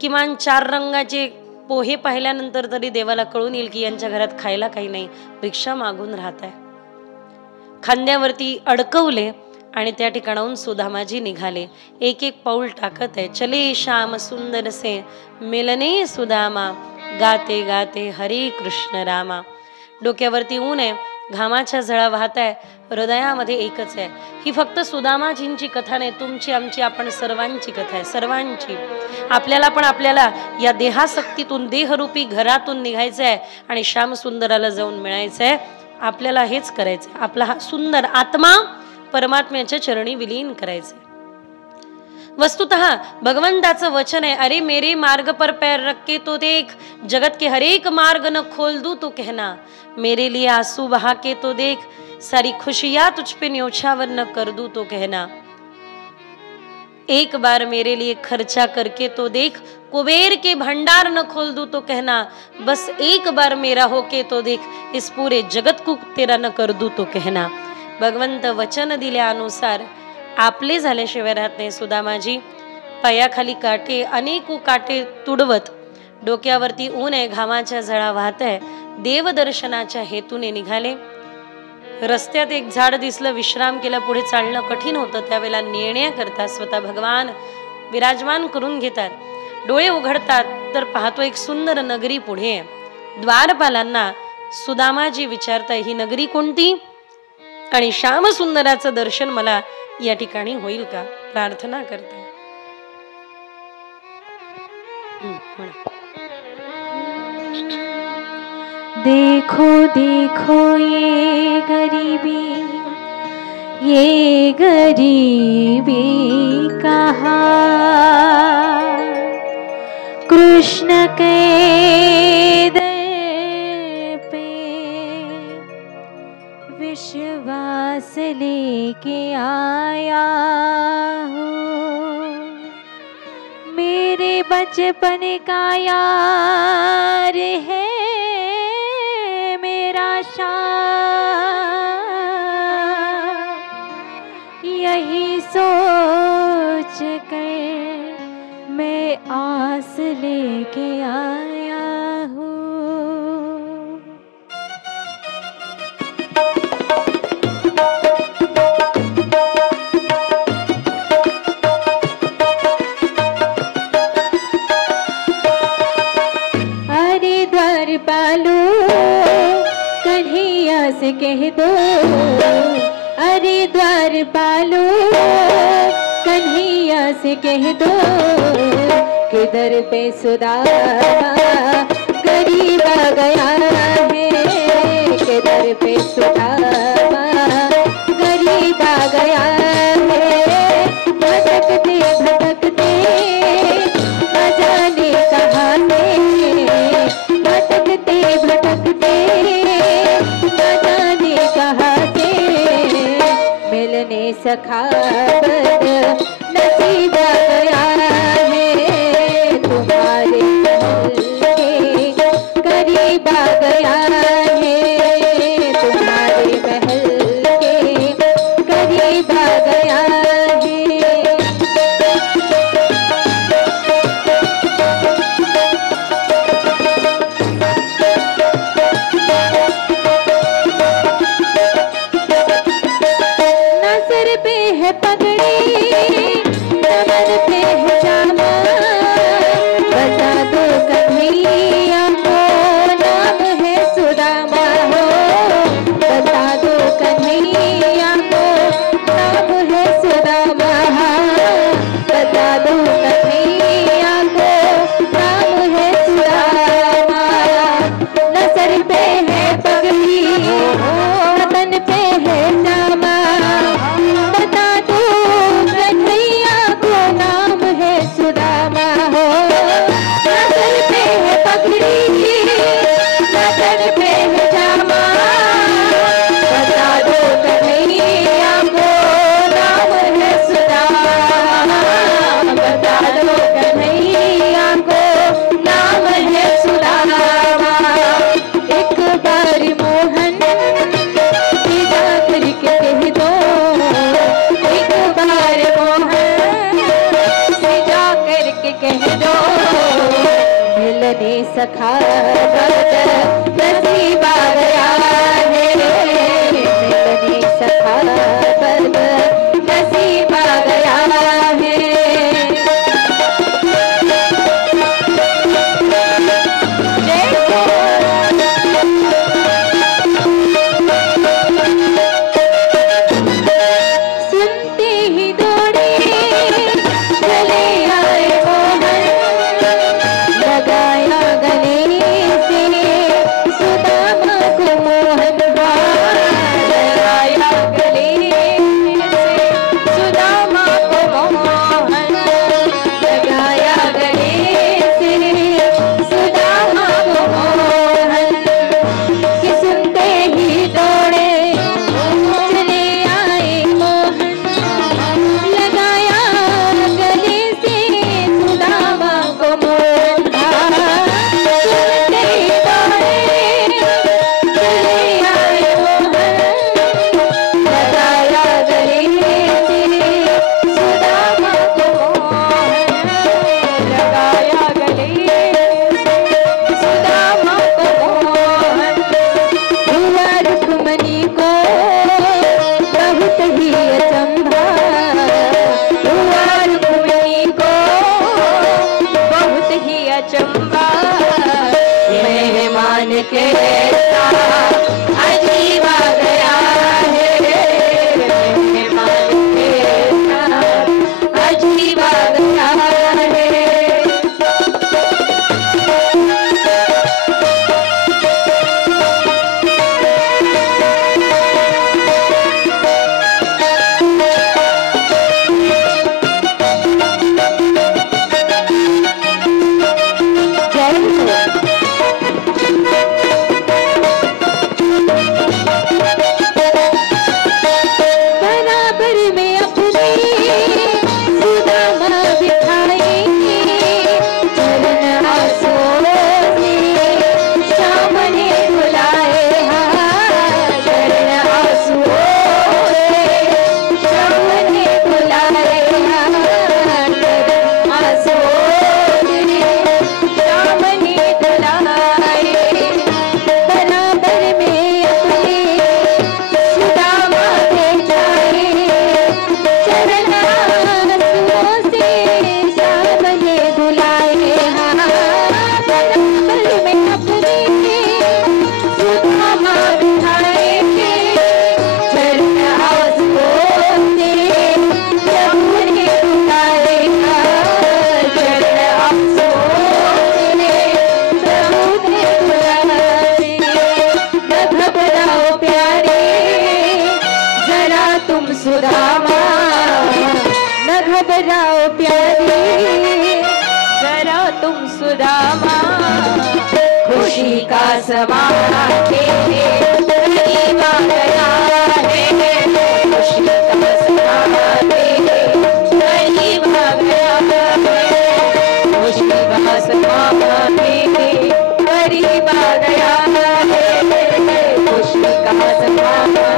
किमान 4 रंगाचे पोहे पाहिल्यानंतर तरी देवाला कळून येईल की यांच्या घरात खायला काही नाही, भिक्षा मागून राहत आहे. खांद्यावरती अडकवले आणि त्या ठिकाणाहून सुदामाजी निघाले. एक पाऊल टाकत आहे. चले श्याम सुंदर से मिलने सुदामा, गाते गाते हरे कृष्ण रामा. डोक्यावरती ऊन आहे, घामाच्या झळा वाहत आहे, हृदयामध्ये एकच आहे. ही फक्त सुदामाजींची कथा नाही, तुमची आमची आपण सर्वांची कथा आहे, सर्वांची. आपल्याला या देहासक्तीतून देहरूपी घरातून निघायचं आहे आणि श्याम सुंदराला जाऊन मिळायचं आहे. आपल्याला हेच करायचं. आपला हा सुंदर आत्मा परमात्म्याच्या चरणी विलीन करायचे. वस्तुतः भगवंताचं वचन आहे, अरे मेरे मार्ग पर पैर रख के तो देख, जगत के हर एक मार्ग न खोल दूं तो कहना, मेरे लिए आंसू बहा के तो देख, सारी खुशियां तुझ पे न्योछावर न कर दूं तो कहना, एक बार मेरे लिए खर्चा करके तो देख, कुबेर के भंडार न खोल दूं तो कहना, बस एक बार मेरा होके तो देख, इस पूरे जगत को तेरा न कर दूं तो कहना. भगवंत वचन दिल्यानुसार आपले झाल्याशिवाय राहत नाही. सुदामाजी पायाखाली काटे, अनेक काटे तुडवत, डोक्यावरती ऊन आहे, घामाच्या झळा वाहत आहे, देवदर्शनाच्या हेतूने निघाले. रस्त्यात एक झाड दिसलं, विश्राम केला, पुढे चालणं कठीण होतं. त्यावेळेला नेण्याकरता स्वतः भगवान विराजमान करून घेतात. डोळे उघडतात तर पाहतो एक सुंदर नगरी पुढे आहे. द्वारपालांना सुदामाजी विचारताय, ही नगरी कोणती आणि श्याम सुंदराचं दर्शन मला या ठिकाणी होईल का. प्रार्थना करते. देखो देखो ये गरीबी कहा कृष्ण के दर पे विश्वास लेके आया हूँ, मेरे बचपन का यार है मेरा श्याम, यही सोच कर मैं आस लेके आया हूँ. हरे द्वार पालो कन्हैया से कह दो कि दर पे सुदामा गरीब आ गया है, कि दर पे सुदामा गरीब आ गया है। भटकते भटकते न जाने कहाँ से, भटकते भटकते न जाने कहाँ से मिलने सखा बद नसीब आ गया है। तुम्हारे महल के करीब आ गया है, तुम्हारे महल के करीब आ गया है। न सिर पे है पगड़ी कमर पे है जामा, बता दो कन्हैया को नाम है सुदामा हो, बता दो कन्हैया को नाम है सुदामा, बता दो कन्हैया को नाम है सुदामा। न सर पे है पगड़ी न तन पे है जामा, बता दो कन्हैया को नाम है सुदामा हो। न सर पे है पगड़ी न तन पे है जामा, बता दो कन्हैया को नाम है सुदामा, बता दो कन्हैया को नाम है सुदामा। एक बार मोहन सीधा करके कह दो, एक बार मोहन सीधा करके कह दो मिलने सखा बद नसीब आ गया है, मिलने सखा बद नसीब आ गया है। सुनते ही दौड़े चले आए मोहन, लगाया गले से सुदामा को मोहन हार, लगाया गले से तुम सुदामा न घबराओ प्यारी, जरा तुम सुदामा खुशी का समा है, करीब आ गया है, खुशी का समा है, करीब आ गया है, खुशी का समा है, करीब आ गया है, खुशी का समा है,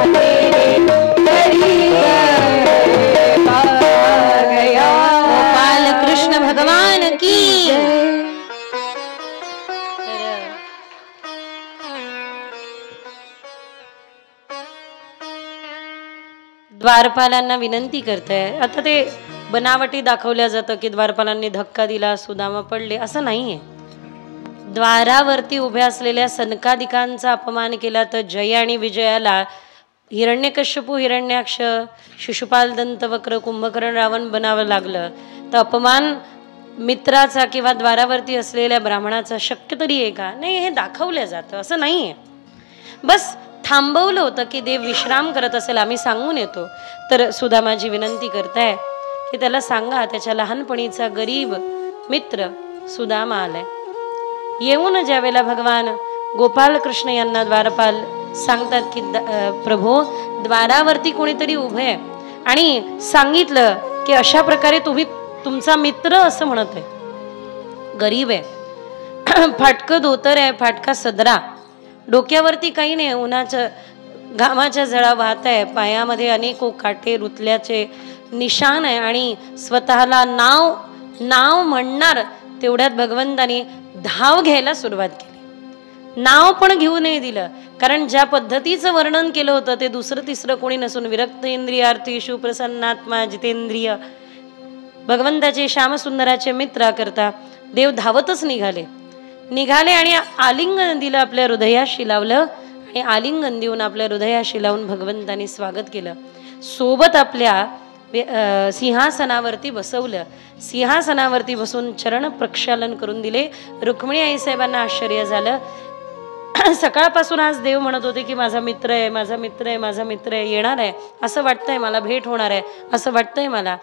करीब आ गया। गोपाल कृष्ण भगवान की द्वारपालांना विनंती करताय. आता ते बनावटी दाखवल्या जातं की द्वारपालांनी धक्का दिला, सुदामा पडले, असं नाहीये. द्वारावरती उभ्या असलेल्या सनकादिकांचा अपमान केला तर जय आणि विजयाला हिरण्यकश्यपू, हिरण्याक्ष, शिशुपाल, दंतवक्र, कुंभकर्ण, रावण बनावं लागलं. तर अपमान मित्राचा किंवा द्वारावरती असलेल्या ब्राह्मणाचा शक्य तरी आहे का? नाही, हे दाखवलं जातं, असं नाहीये. बस थांबवलं होतं की देव विश्राम करत असेल, आम्ही सांगून येतो. तर सुदामाजी विनंती करताय की त्याला सांगा त्याच्या लहानपणीचा गरीब मित्र सुदामा आलाय. येऊन ज्यावेळेला भगवान गोपाल कृष्ण यांना द्वारपाल सांगतात की प्रभू, द्वारावरती कोणीतरी उभे आहे आणि सांगितलं की अशा प्रकारे तुम्ही तुमचा मित्र असं म्हणत आहे, गरीब आहे, फाटकं धोतर आहे, फाटका सदरा, डोक्यावरती काही नाही, उन्हाच्या घामाच्या जळा वाहत आहे, पायामध्ये अनेक काटे रुतल्याचे निशाण आहे आणि स्वतःला नाव म्हणणार तेवढ्यात भगवंतानी धाव घ्यायला सुरुवात केली. नाव पण घेऊ नाही दिलं, कारण ज्या पद्धतीचं वर्णन केलं होतं ते दुसरं तिसरं कोणी नसून विरक्त इंद्रियार्थी सुप्रसन्नात्मा जितेंद्रिय भगवंताचे श्यामसुंदराचे मित्र करता देव धावतच निघाले आणि आलिंगन दिलं, आपल्या हृदयाशी लावलं आणि आलिंगन देऊन आपल्या हृदयाशी लावून भगवंतानी स्वागत केलं. सोबत आपल्या सिंहासनावरती बसवलं, सिंहासनावरती बसून चरण प्रक्षालन करून दिले. रुक्मिणी आईसाहेबांना आश्चर्य झालं. सकाळपासून आज देव म्हणत होते की माझा मित्र आहे, माझा मित्र आहे, माझा मित्र आहे, येणार आहे असं वाटतंय मला, भेट होणार आहे असं वाटतंय मला.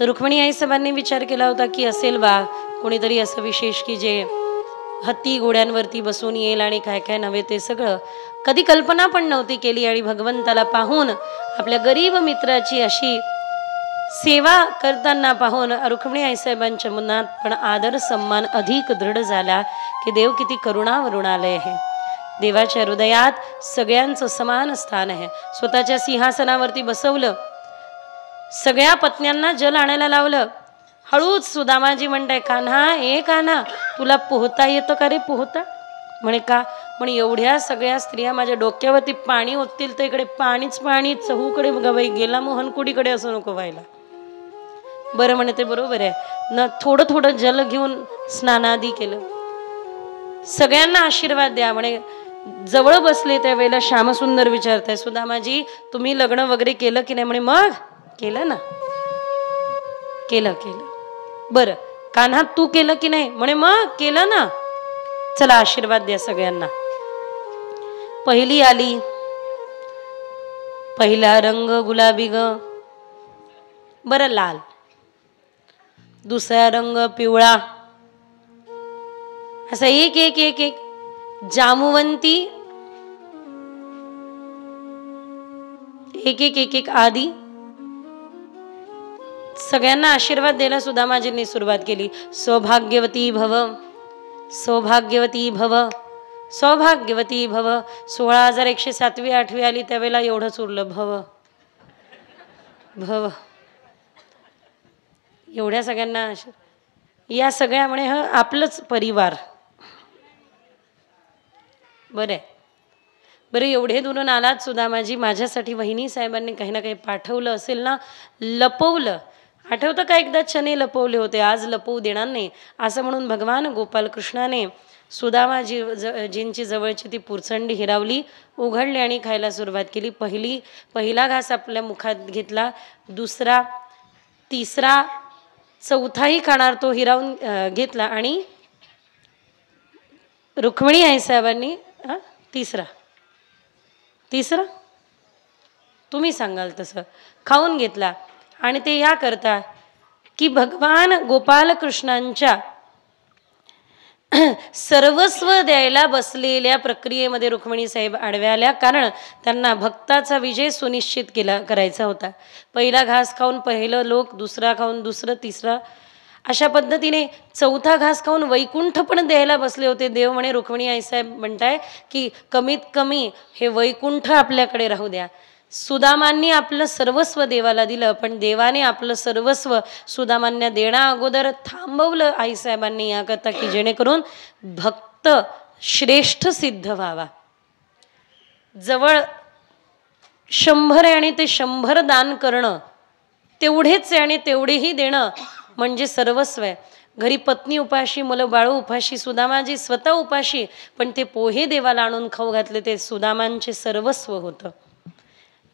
तर रुक्मिणी आईसाहेबांनी विचार केला होता की असेल बा कोणीतरी असं विशेष की जे हत्ती घोड्यांवरती बसून येईल आणि काय काय नव्हे ते सगळं. कधी कल्पना पण नव्हती केली आणि भगवंताला पाहून, आपल्या गरीब मित्राची अशी सेवा करताना पाहून रुक्मिणी आईसाहेबांच्या मनात पण आदर सन्मान अधिक दृढ झाला की देव किती करुणावरुणालय आहे. देवाच्या हृदयात सगळ्यांचं समान स्थान आहे. स्वतःच्या सिंहासनावरती बसवलं, सगळ्या पत्न्यांना जल आणायला लावलं. हळूच सुदामाजी म्हणताय, कान्हा ए कान्हा, तुला पोहता येतं का रे? पोहता म्हणे का? म्हणे एवढ्या सगळ्या स्त्रिया माझ्या डोक्यावरती पाणी ओततील तर इकडे पाणीच पाणी, चहूकडे गवाई गेला मोहनकुडीकडे असं नको व्हायला. बरं म्हणे ते बरोबर आहे न. थोडं थोडं जल घेऊन स्नानादी केलं. सगळ्यांना आशीर्वाद द्या म्हणे. जवळ बसले त्यावेळेला श्यामसुंदर विचारताय, सुदामाजी तुम्ही लग्न वगैरे केलं की नाही? म्हणे मग केलं ना, केलं. बरं कान्हा तू केलं की नाही? म्हणे मग केलं ना. चला आशीर्वाद द्या सगळ्यांना. पहिली आली, पहिला रंग गुलाबी ग, बरं लाल. दुसरा रंग पिवळा, असं एक एक एक एक. जामुवंती एक एक एक एक आदी. सगळ्यांना आशीर्वाद द्यायला सुदामाजींनी सुरुवात केली. सौभाग्यवती भव, सौभाग्यवती भव, सौभाग्यवती भव. 16,107वी 8वी आली त्यावेळेला एवढंच उरलं, भव भव. एवढ्या सगळ्यांना या सगळ्या म्हणे आपलंच परिवार. बरं बरं, एवढे दुरून आलात सुदामाजी, माझ्यासाठी वहिनी साहेबांनी काही ना काही पाठवलं असेल ना, लपवलं. आठवतं का एकदा चणे लपवले होते, आज लपवू देणार नाही असं म्हणून भगवान गोपाल कृष्णाने सुदामाजींची जवळची ती पुरचंडी हिरावली, उघडली आणि खायला सुरुवात केली. पहिला घास आपल्या मुखात घेतला, दुसरा, तिसरा, चौथाही खाणार तो हिरावून घेतला आणि रुक्मिणी आईसाहेबांनी तिसरा तुम्ही सांगाल तसं खाऊन घेतला. आणि ते या करता की भगवान गोपालकृष्णांच्या सर्वस्व द्यायला बसलेल्या प्रक्रियेमध्ये रुक्मिणी साहेब आडव्या आल्या. कारण त्यांना भक्ताचा विजय सुनिश्चित करायचा होता. पहिला घास खाऊन पहिलं लोक, दुसरा खाऊन दुसरं, तिसरा, अशा पद्धतीने चौथा घास खाऊन वैकुंठ पण द्यायला बसले होते. देव म्हणे, रुक्मिणी आईसाहेब म्हणताय की कमीत कमी हे वैकुंठ आपल्याकडे राहू द्या. सुदामांनी आपलं सर्वस्व देवाला दिलं, पण देवाने आपलं सर्वस्व सुदामांना देण्या अगोदर थांबवलं आईसाहेबांनी याकरता की जेणेकरून भक्त श्रेष्ठ सिद्ध व्हावा. जवळ 100 आहे आणि ते 100 दान करणं तेवढेच आहे आणि तेवढेही देणं म्हणजे सर्वस्व आहे. घरी पत्नी उपाशी, मुलं बाळू उपाशी, सुदामाजी स्वतः उपाशी, पण ते पोहे देवाला आणून खाऊ घातले. ते सुदामांचे सर्वस्व होतं.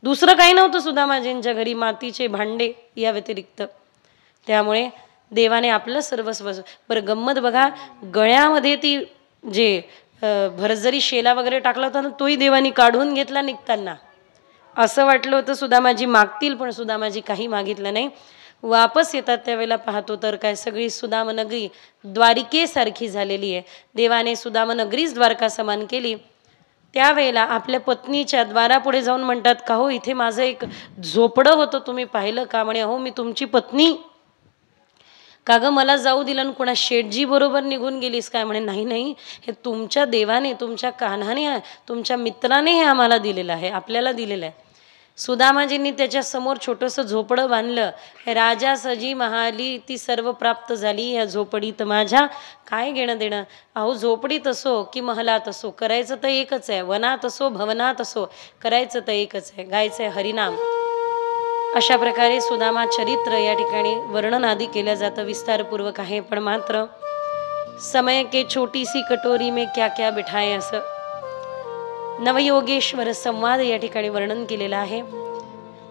दुसरं काही नव्हतं सुदामाजींच्या घरी, मातीचे भांडे या व्यतिरिक्त. त्यामुळे देवाने आपलं सर्वस्व. बरं गंमत बघा, गळ्यामध्ये ती जे भरजरी शेला वगैरे टाकला होता ना, तोही देवानी काढून घेतला निघताना. असं वाटलं होतं सुदामाजी मागतील, पण सुदामाजी काही मागितलं नाही. वापस येतात त्यावेळेला पाहतो तर काय सगळी सुदामनगरी द्वारिकेसारखी झालेली आहे. देवाने सुदामनगरीच द्वारका समान केली. त्यावेळेला आपल्या पत्नीच्या द्वारापुढे जाऊन म्हणतात, का हो इथे माझं एक झोपडं होतं, तुम्ही पाहिलं का? म्हणे, हो मी तुमची पत्नी. का ग मला जाऊ दिलं, कोणा शेठजी बरोबर निघून गेलीस काय? म्हणे, नाही नाही, हे तुमच्या देवाने, तुमच्या कान्हाने, तुमच्या मित्राने हे आम्हाला दिलेलं आहे, आपल्याला दिलेलं आहे. सुदामाजींनी त्याच्या समोर छोटंसं झोपडं बांधलं. राजा सजी महाली ती सर्व प्राप्त झाली या झोपडीत माझ्या. काय घेणं देणं? अहो झोपडीत असो की महलात असो, करायचं तर एकच आहे. वनात असो भवनात असो, करायचं तर एकच आहे, गायचं आहे हरिनाम. अशा प्रकारे सुदामा चरित्र या ठिकाणी वर्णन आधी केलं जातं, विस्तारपूर्वक आहे. पण मात्र समय के छोटी सी कटोरी में क्या क्या बिठाए असं नवयोगेश्वर संवाद या ठिकाणी वर्णन केलेलं आहे.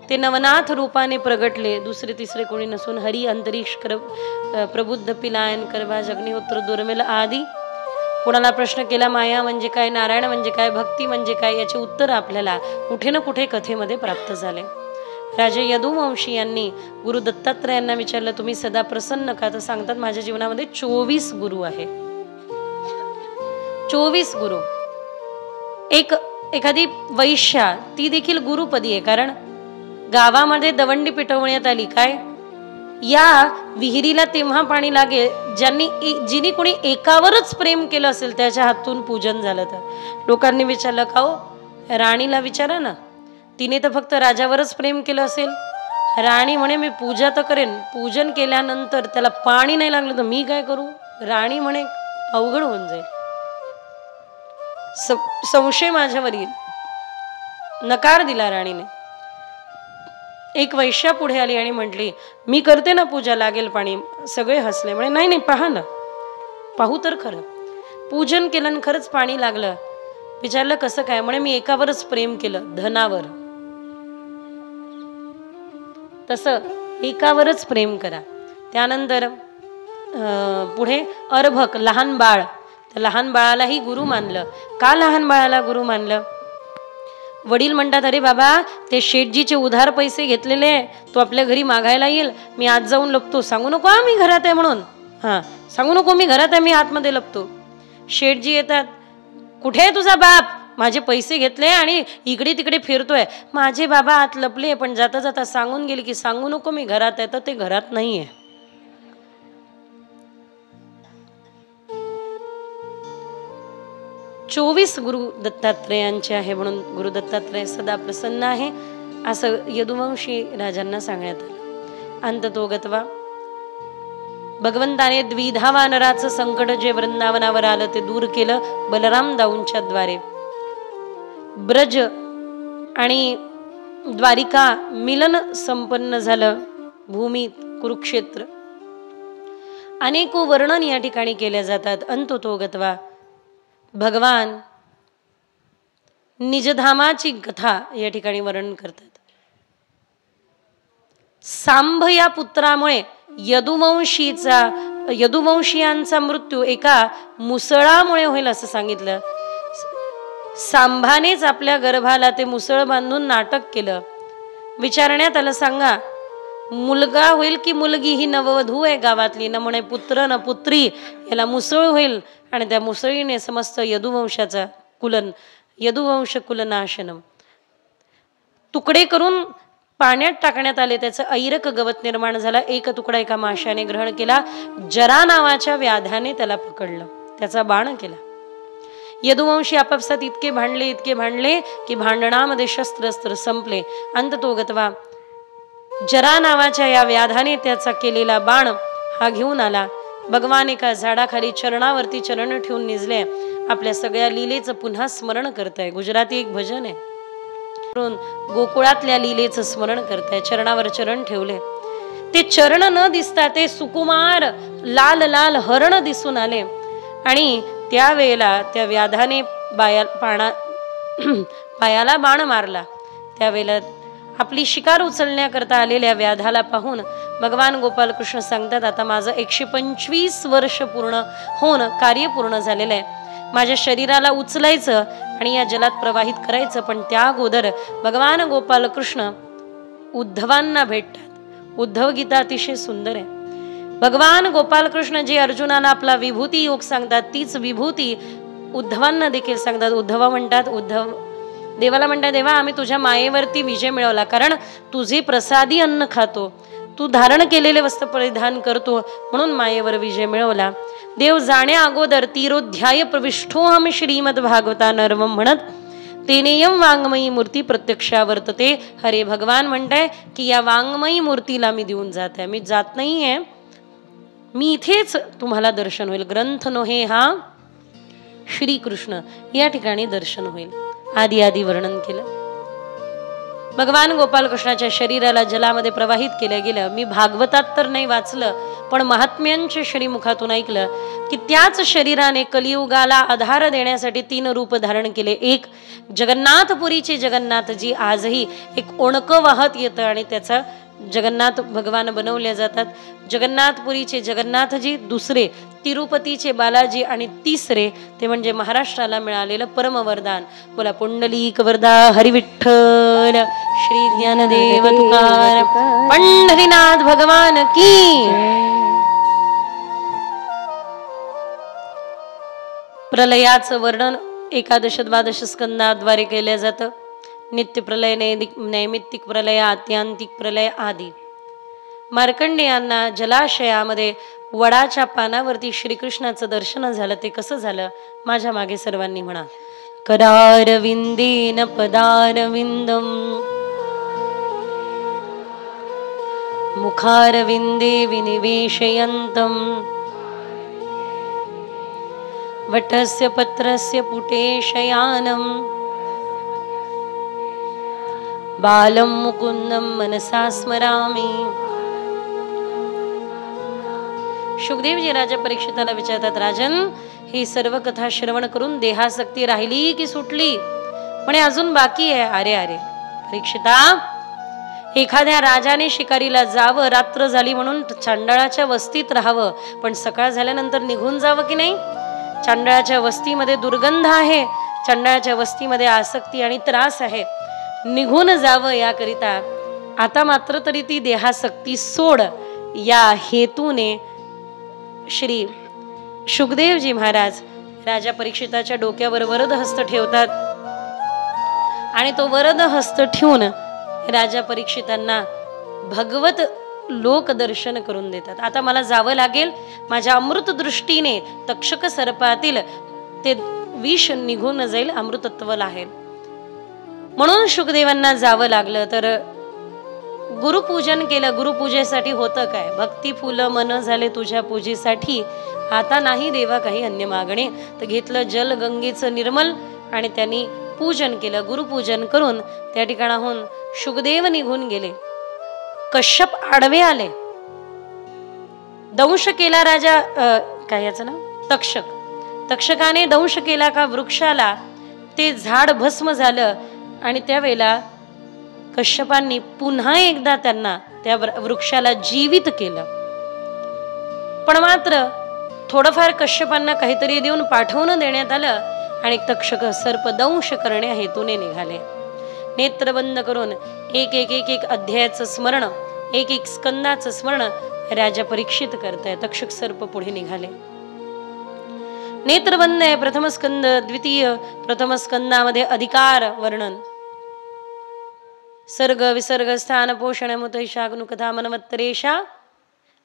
ते नवनाथ रूपाने प्रगटले, दुसरे तिसरे कोणी नसून हरी अंतरिक्ष कर प्रबुद्ध पिलायन करवा जग्निहोत्र दुर्मिल आदी. कोणाला प्रश्न केला माया म्हणजे काय, नारायण म्हणजे काय, भक्ती म्हणजे काय, याचे उत्तर आपल्याला कुठे ना कुठे कथेमध्ये प्राप्त झाले. राजे यदुवंशी यांनी गुरु दत्तात्रयांना विचारलं, तुम्ही सदा प्रसन्न का? तर सांगतात, माझ्या जीवनामध्ये 24 गुरु आहे. 24 गुरु. एखादी वैश्या ती देखील गुरुपदी आहे. कारण गावामध्ये दवंडी पेटवण्यात आली. काय? या विहिरीला तेव्हा पाणी लागेल जिनी कोणी एकावरच प्रेम केलं असेल त्याच्या हातून पूजन झालं. तर लोकांनी विचारलं, का हो राणीला विचारा ना, तिने तर फक्त राजावरच प्रेम केलं असेल. राणी म्हणे, मी पूजा तर करेन, पूजन केल्यानंतर त्याला पाणी नाही लागलं तर मी काय करू? राणी म्हणे, अवघड होऊन जाईल, संशय माझ्यावर येईल. नकार दिला राणीने. एक वैश्या पुढे आली आणि म्हटली, मी करते ना पूजा, लागेल पाणी. सगळे हसले. म्हणे, नाही नाही, पहा ना, पाहू तर खरं. पूजन केलं आणि खरंच पाणी लागलं. विचारलं कसं काय? म्हणे, मी एकावरच प्रेम केलं, धनावर. तसं एकावरच प्रेम करा. त्यानंतर पुढे अर्भक, लहान बाळ, लहान बाळालाही गुरु मानलं. का लहान बाळाला गुरु मानलं? वडील म्हणतात, अरे बाबा, ते शेठजीचे उधार पैसे घेतलेले, तो आपल्या घरी मागायला येईल, मी आज जाऊन लपतो. सांगू नको मी घरात आहे म्हणून. सांगू नको मी घरात आहे, मी आतमध्ये लपतो. शेठजी येतात, कुठे आहे तुझा बाप? माझे पैसे घेतले आणि इकडे तिकडे फिरतोय. माझे बाबा आत लपले, पण जाता जाता सांगून गेले की सांगू नको मी घरात आहे. तर ते घरात नाहीये. 24 गुरु दत्तात्रेयांचे आहे, म्हणून गुरु दत्तात्रेय सदा प्रसन्न आहे असं यदुवंशी राजांना सांगण्यात आलं. अंततो गत्वा भगवंताने द्विधा वानराचं संकट जे वृंदावनावर आलं ते दूर केलं बलराम दाऊंच्या द्वारे. ब्रज आणि द्वारिका मिलन संपन्न झालं. भूमी कुरुक्षेत्र अनेको वर्णन या ठिकाणी केले जातात. अंततो गत्वा भगवान निजधामाची कथा या ठिकाणी वर्णन करतात. सांभ या पुत्रामुळे यदुवंशीयांचा मृत्यू एका मुसळामुळे होईल असं सांगितलं. सांभानेच आपल्या गर्भाला ते मुसळ बांधून नाटक केलं विचारण्यात आलं, सांगा मुलगा होईल की मुलगी? ही नववधू आहे गावातली, न म्हणे पुत्र न पुत्री, याला मुसळ होईल आणि त्या मुसळीने समस्त यदुवंशाचा यदुवंश कुलनाशनम तुकडे करून पाण्यात टाकण्यात आले. त्याचं ऐरक गवत निर्माण झाला. एक तुकडा एका माशाने ग्रहण केला. जरा नावाच्या व्याधाने त्याला पकडलं, त्याचा बाण केला. यदुवंशी आपापसात इतके भांडले की भांडणामध्ये शस्त्रस्त्र संपले. अंततोगत्वा जरा नावाच्या या व्याधाने त्याचा केलेला बाण हा घेऊन आला. भगवान एका झाडाखाली चरणावरती चरण ठेवून निजले. आपल्या सगळ्या लीलेचं पुन्हा स्मरण करताय. गुजराती एक भजन आहे, गोकुळातल्या लीलेचं स्मरण करताय. चरणावर चरण ठेवले. ते चरण न दिसता ते सुकुमार लाल लाल हरण दिसून आले आणि त्यावेळेला त्या व्याधाने पायाला बाण मारला. त्यावेळेला आपली शिकार उचलण्याकरता आलेल्या व्याधाला पाहून भगवान गोपाल कृष्ण सांगतात, आता माझं 125 वर्ष पूर्ण होऊन कार्य पूर्ण झालेलं आहे. माझ्या शरीराला उचलायचं आणि या जलात प्रवाहित करायचं. पण त्या अगोदर भगवान गोपाल कृष्ण उद्धवांना भेटतात. उद्धव गीता अतिशय सुंदर आहे. भगवान गोपाल कृष्ण जे अर्जुनाला आपला विभूती योग सांगतात, तीच विभूती उद्धवांना देखील सांगतात. उद्धव म्हणतात, देवाला म्हणतात, देवा आम्ही तुझ्या मायेवरती विजय मिळवला, कारण तुझे प्रसादी अन्न खातो, तू धारण केलेले वस्त्र परिधान करतो, म्हणून मायेवर विजय मिळवला. देव जाण्या अगोदर तीरोध्याय प्रविष्ठोहम श्रीमद भागवता नर्वम म्हणत तेनेयम वाङ्मयी मूर्ती प्रत्यक्षा वर्तते. हरे भगवान म्हणताय की या वाङ्मयी मूर्तीला मी देऊन जात आहे, मी जात नाहीये, मी इथेच तुम्हाला दर्शन होईल. ग्रंथ नोहे हा श्रीकृष्ण या ठिकाणी दर्शन होईल. आदी वर्णन केलं. भगवान गोपाल कृष्णाच्या शरीराला जलामध्ये प्रवाहित केलं गेलं. मी भागवतात तर नाही वाचलं, पण महात्म्यांच्या श्रीमुखातून ऐकलं की त्याच शरीराने कलियुगाला आधार देण्यासाठी 3 रूप धारण केले. एक, जगन्नाथपुरीचे जगन्नाथजी आजही एक ओणकं वाहत येतं आणि त्याचा जगन्नाथ भगवान बनवले जातात. जगन्नाथपुरीचे जगन्नाथजी, दुसरे तिरुपतीचे बालाजी आणि तिसरे ते म्हणजे महाराष्ट्राला मिळालेलं परमवरदान. बोला पुंडलिक वरदा हरिविठ्ठल श्री ज्ञानदेव तुकाराम पंढरीनाथ भगवान की. प्रलयाचं वर्णन 11-12 स्कंदाद्वारे केलं जातं. नित्य प्रलय, नैमित्तिक प्रलय, आत्यांतिक प्रलय आदी. मार्कंडेयांना जलाशयामध्ये वडाच्या पानावरती श्रीकृष्णाचं दर्शन झालं. ते कसं झालं? माझ्या मागे सर्वांनी म्हणा. करारविंदेन पदारविंदम मुखारविंदे विनिवेशयन्तम वटस्य पत्रस्य पुटे शयानम बालम मुकुंदम मनसा स्मरामी. शुकदेवजी राजा परीक्षिताला विचारतात, राजन ही सर्व कथा श्रवण करून देहासक्ती राहिली की सुटली? म्हणे अजून बाकी आहे. अरे अरे परीक्षिता, एखाद्या राजाने शिकारीला जावं, रात्र झाली म्हणून चांडाळाच्या वस्तीत राहावं, पण सकाळ झाल्यानंतर निघून जावं की नाही? चांडाळाच्या वस्तीमध्ये दुर्गंध आहे, चांडाळाच्या वस्तीमध्ये आसक्ती आणि त्रास आहे, निघून जावं याकरिता आता मात्र तरी ती देहासक्ती सोड, या हेतूने श्री शुकदेवजी महाराज राजा परीक्षिताच्या डोक्यावर वरद हस्त ठेवतात आणि तो वरद हस्त ठेवून राजा परीक्षितांना भगवत लोक दर्शन करून देतात. आता मला जावं लागेल, माझ्या अमृत दृष्टीने तक्षक सर्पातील ते विष निघून जाईल, अमृतत्व लागेल म्हणून शुकदेवांना जावं लागलं. तर गुरुपूजन केलं. गुरुपूजेसाठी होतं काय? भक्ती फुलं मन झाले तुझ्या पूजेसाठी, आता नाही देवा काही अन्य मागणे. तर घेतलं जल गंगेचं निर्मल आणि त्यांनी पूजन केलं. गुरुपूजन करून त्या ठिकाणाहून शुकदेव निघून गेले. कश्यप आडवे आले. दंश केला राजा काय याचं नाव? तक्षक. तक्षकाने दंश केला का वृक्षाला, ते झाड भस्म झालं आणि त्यावेळेला कश्यपांनी पुन्हा एकदा त्यांना त्या वृक्षाला जीवित केलं. पण मात्र थोडंफार कश्यपांना काहीतरी देऊन पाठवून देण्यात आलं आणि तक्षक सर्पदंश करण्या हेतूने निघाले. नेत्र बंद करून एक एक एक एक अध्यायाचं स्मरण, एक एक स्कंदाचं स्मरण राजा परीक्षित करताय. तक्षक सर्प पुढे निघाले. नेत्र बंद आहे. प्रथम स्कंद, द्वितीय. प्रथम स्कंदामध्ये अधिकार वर्णन, सर्ग विसर्ग स्थान पोषण मुत शाग्नुकथा मनमत्तरेशा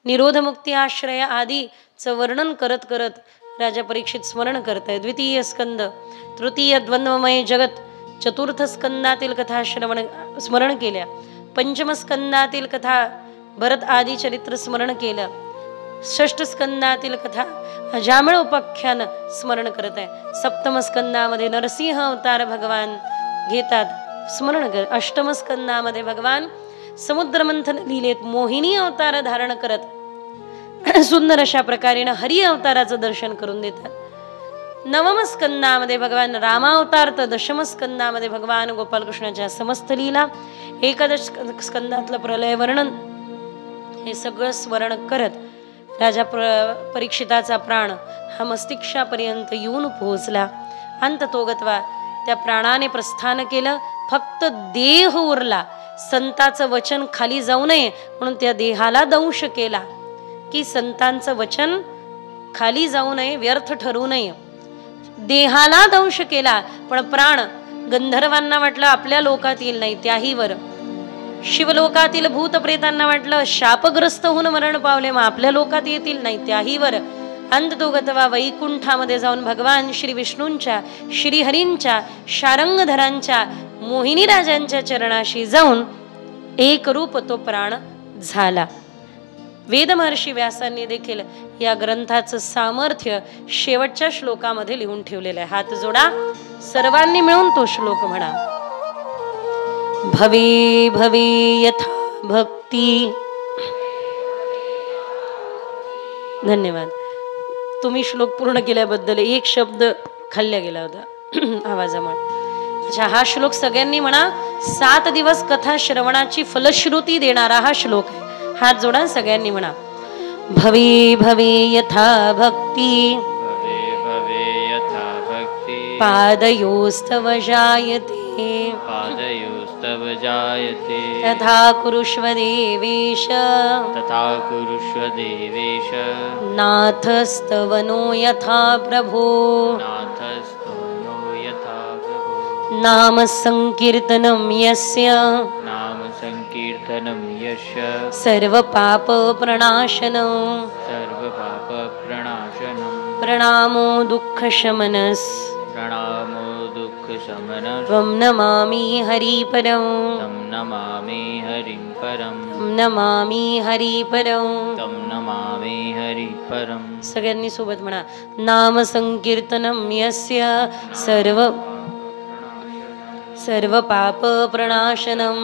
निरोध मुक्ती आश्रय आदीचं वर्णन करत करत राजा परीक्षित स्मरण करताय. द्वितीय स्कंद, तृतीय द्वंद्वमय जगत, चतुर्थ स्कंदातील कथा स्मरण केल्या. पंचम स्कंदातील कथा भरत आदी चरित्र स्मरण केलं. षष्ठ स्कंदातील कथा अजामिळ उपाख्यान स्मरण करत आहे. सप्तम स्कंदामध्ये नरसिंह अवतार भगवान घेतात, स्मरण कर. अष्टम स्कंदामध्ये भगवान समुद्र मंथन लीलेत मोहिनी अवतार धारण करत सुंदर अशा प्रकारे हरी अवताराचं दर्शन करून देतात. नवम स्कंदामध्ये भगवान रामावतार, तर दशम स्कंदामध्ये भगवान गोपालकृष्णाच्या समस्त लीला, एकादश स्कंदातलं प्रलय वर्णन, हे सगळं स्मरण करत राजा परीक्षिताचा प्राण हा मस्तिष्कापर्यंत येऊन पोहोचला. अंततोगत्वा त्या प्राणाने प्रस्थान केलं. फक्त देह उरला. संताचं वचन खाली जाऊ नये म्हणून त्या देहाला दंश केला, की संतांचं वचन खाली जाऊ नये, व्यर्थ ठरू नये. देहाला दंश केला, पण प्राण गंधर्वांना वाटलं आपल्या लोकात येईल नाही, त्याही वर. शिवलोकातील भूत प्रेतांना वाटलं शापग्रस्त होऊन मरण पावले, मग आपल्या लोकात येतील नाही, त्याही वर. अंततोगत्वा वैकुंठामध्ये जाऊन भगवान श्री विष्णूंच्या, श्रीहरींच्या, शारंगधरांच्या, मोहिनी राजांच्या चरणाशी जाऊन एक रूप तो प्राण झाला. वेद महर्षी व्यासांनी देखील या ग्रंथाचं सामर्थ्य शेवटच्या श्लोकामध्ये लिहून ठेवलेलं आहे. हात जोडा, सर्वांनी मिळून तो श्लोक म्हणा. भवे भवे यथा भक्ती. धन्यवाद. तुम्ही श्लोक पूर्ण केल्याबद्दल एक शब्द खाल्ल्या गेला होता आवाजामुळे. अच्छा, हा श्लोक सगळ्यांनी म्हणा. 7 दिवस कथा श्रवणाची फलश्रुती देणारा हा श्लोक आहे. हात जोडा, सगळ्यांनी म्हणा. भवे भवे यथा भक्ती, भवे भवे यथा भक्ति, पादयोस्तव जायते, पादयोस्तव जायते, तथा कुरुष्व देवेश, तथा कुरुष्व देवेश, नाथस्तवनो यथा प्रभो, नाथस्तवनो यथा प्रभो, नाम संकीर्तनं यस्य, नाम संकीर्तनं यस्य, सर्व पाप प्रणाशनं, सर्व पाप प्रणाशनं, प्रणामो दुःख शमनस्, प्रणामो दुःख शमनः, त्वं नमामि हरिपरं, तं नमामि हरिं परं, नमामि हरिपरं. तं नमामि हरिं परं. सगळ्यांनी सोबत म्हणा. नाम संकीर्तनं यस्य सर्व पाप प्रणाशनं,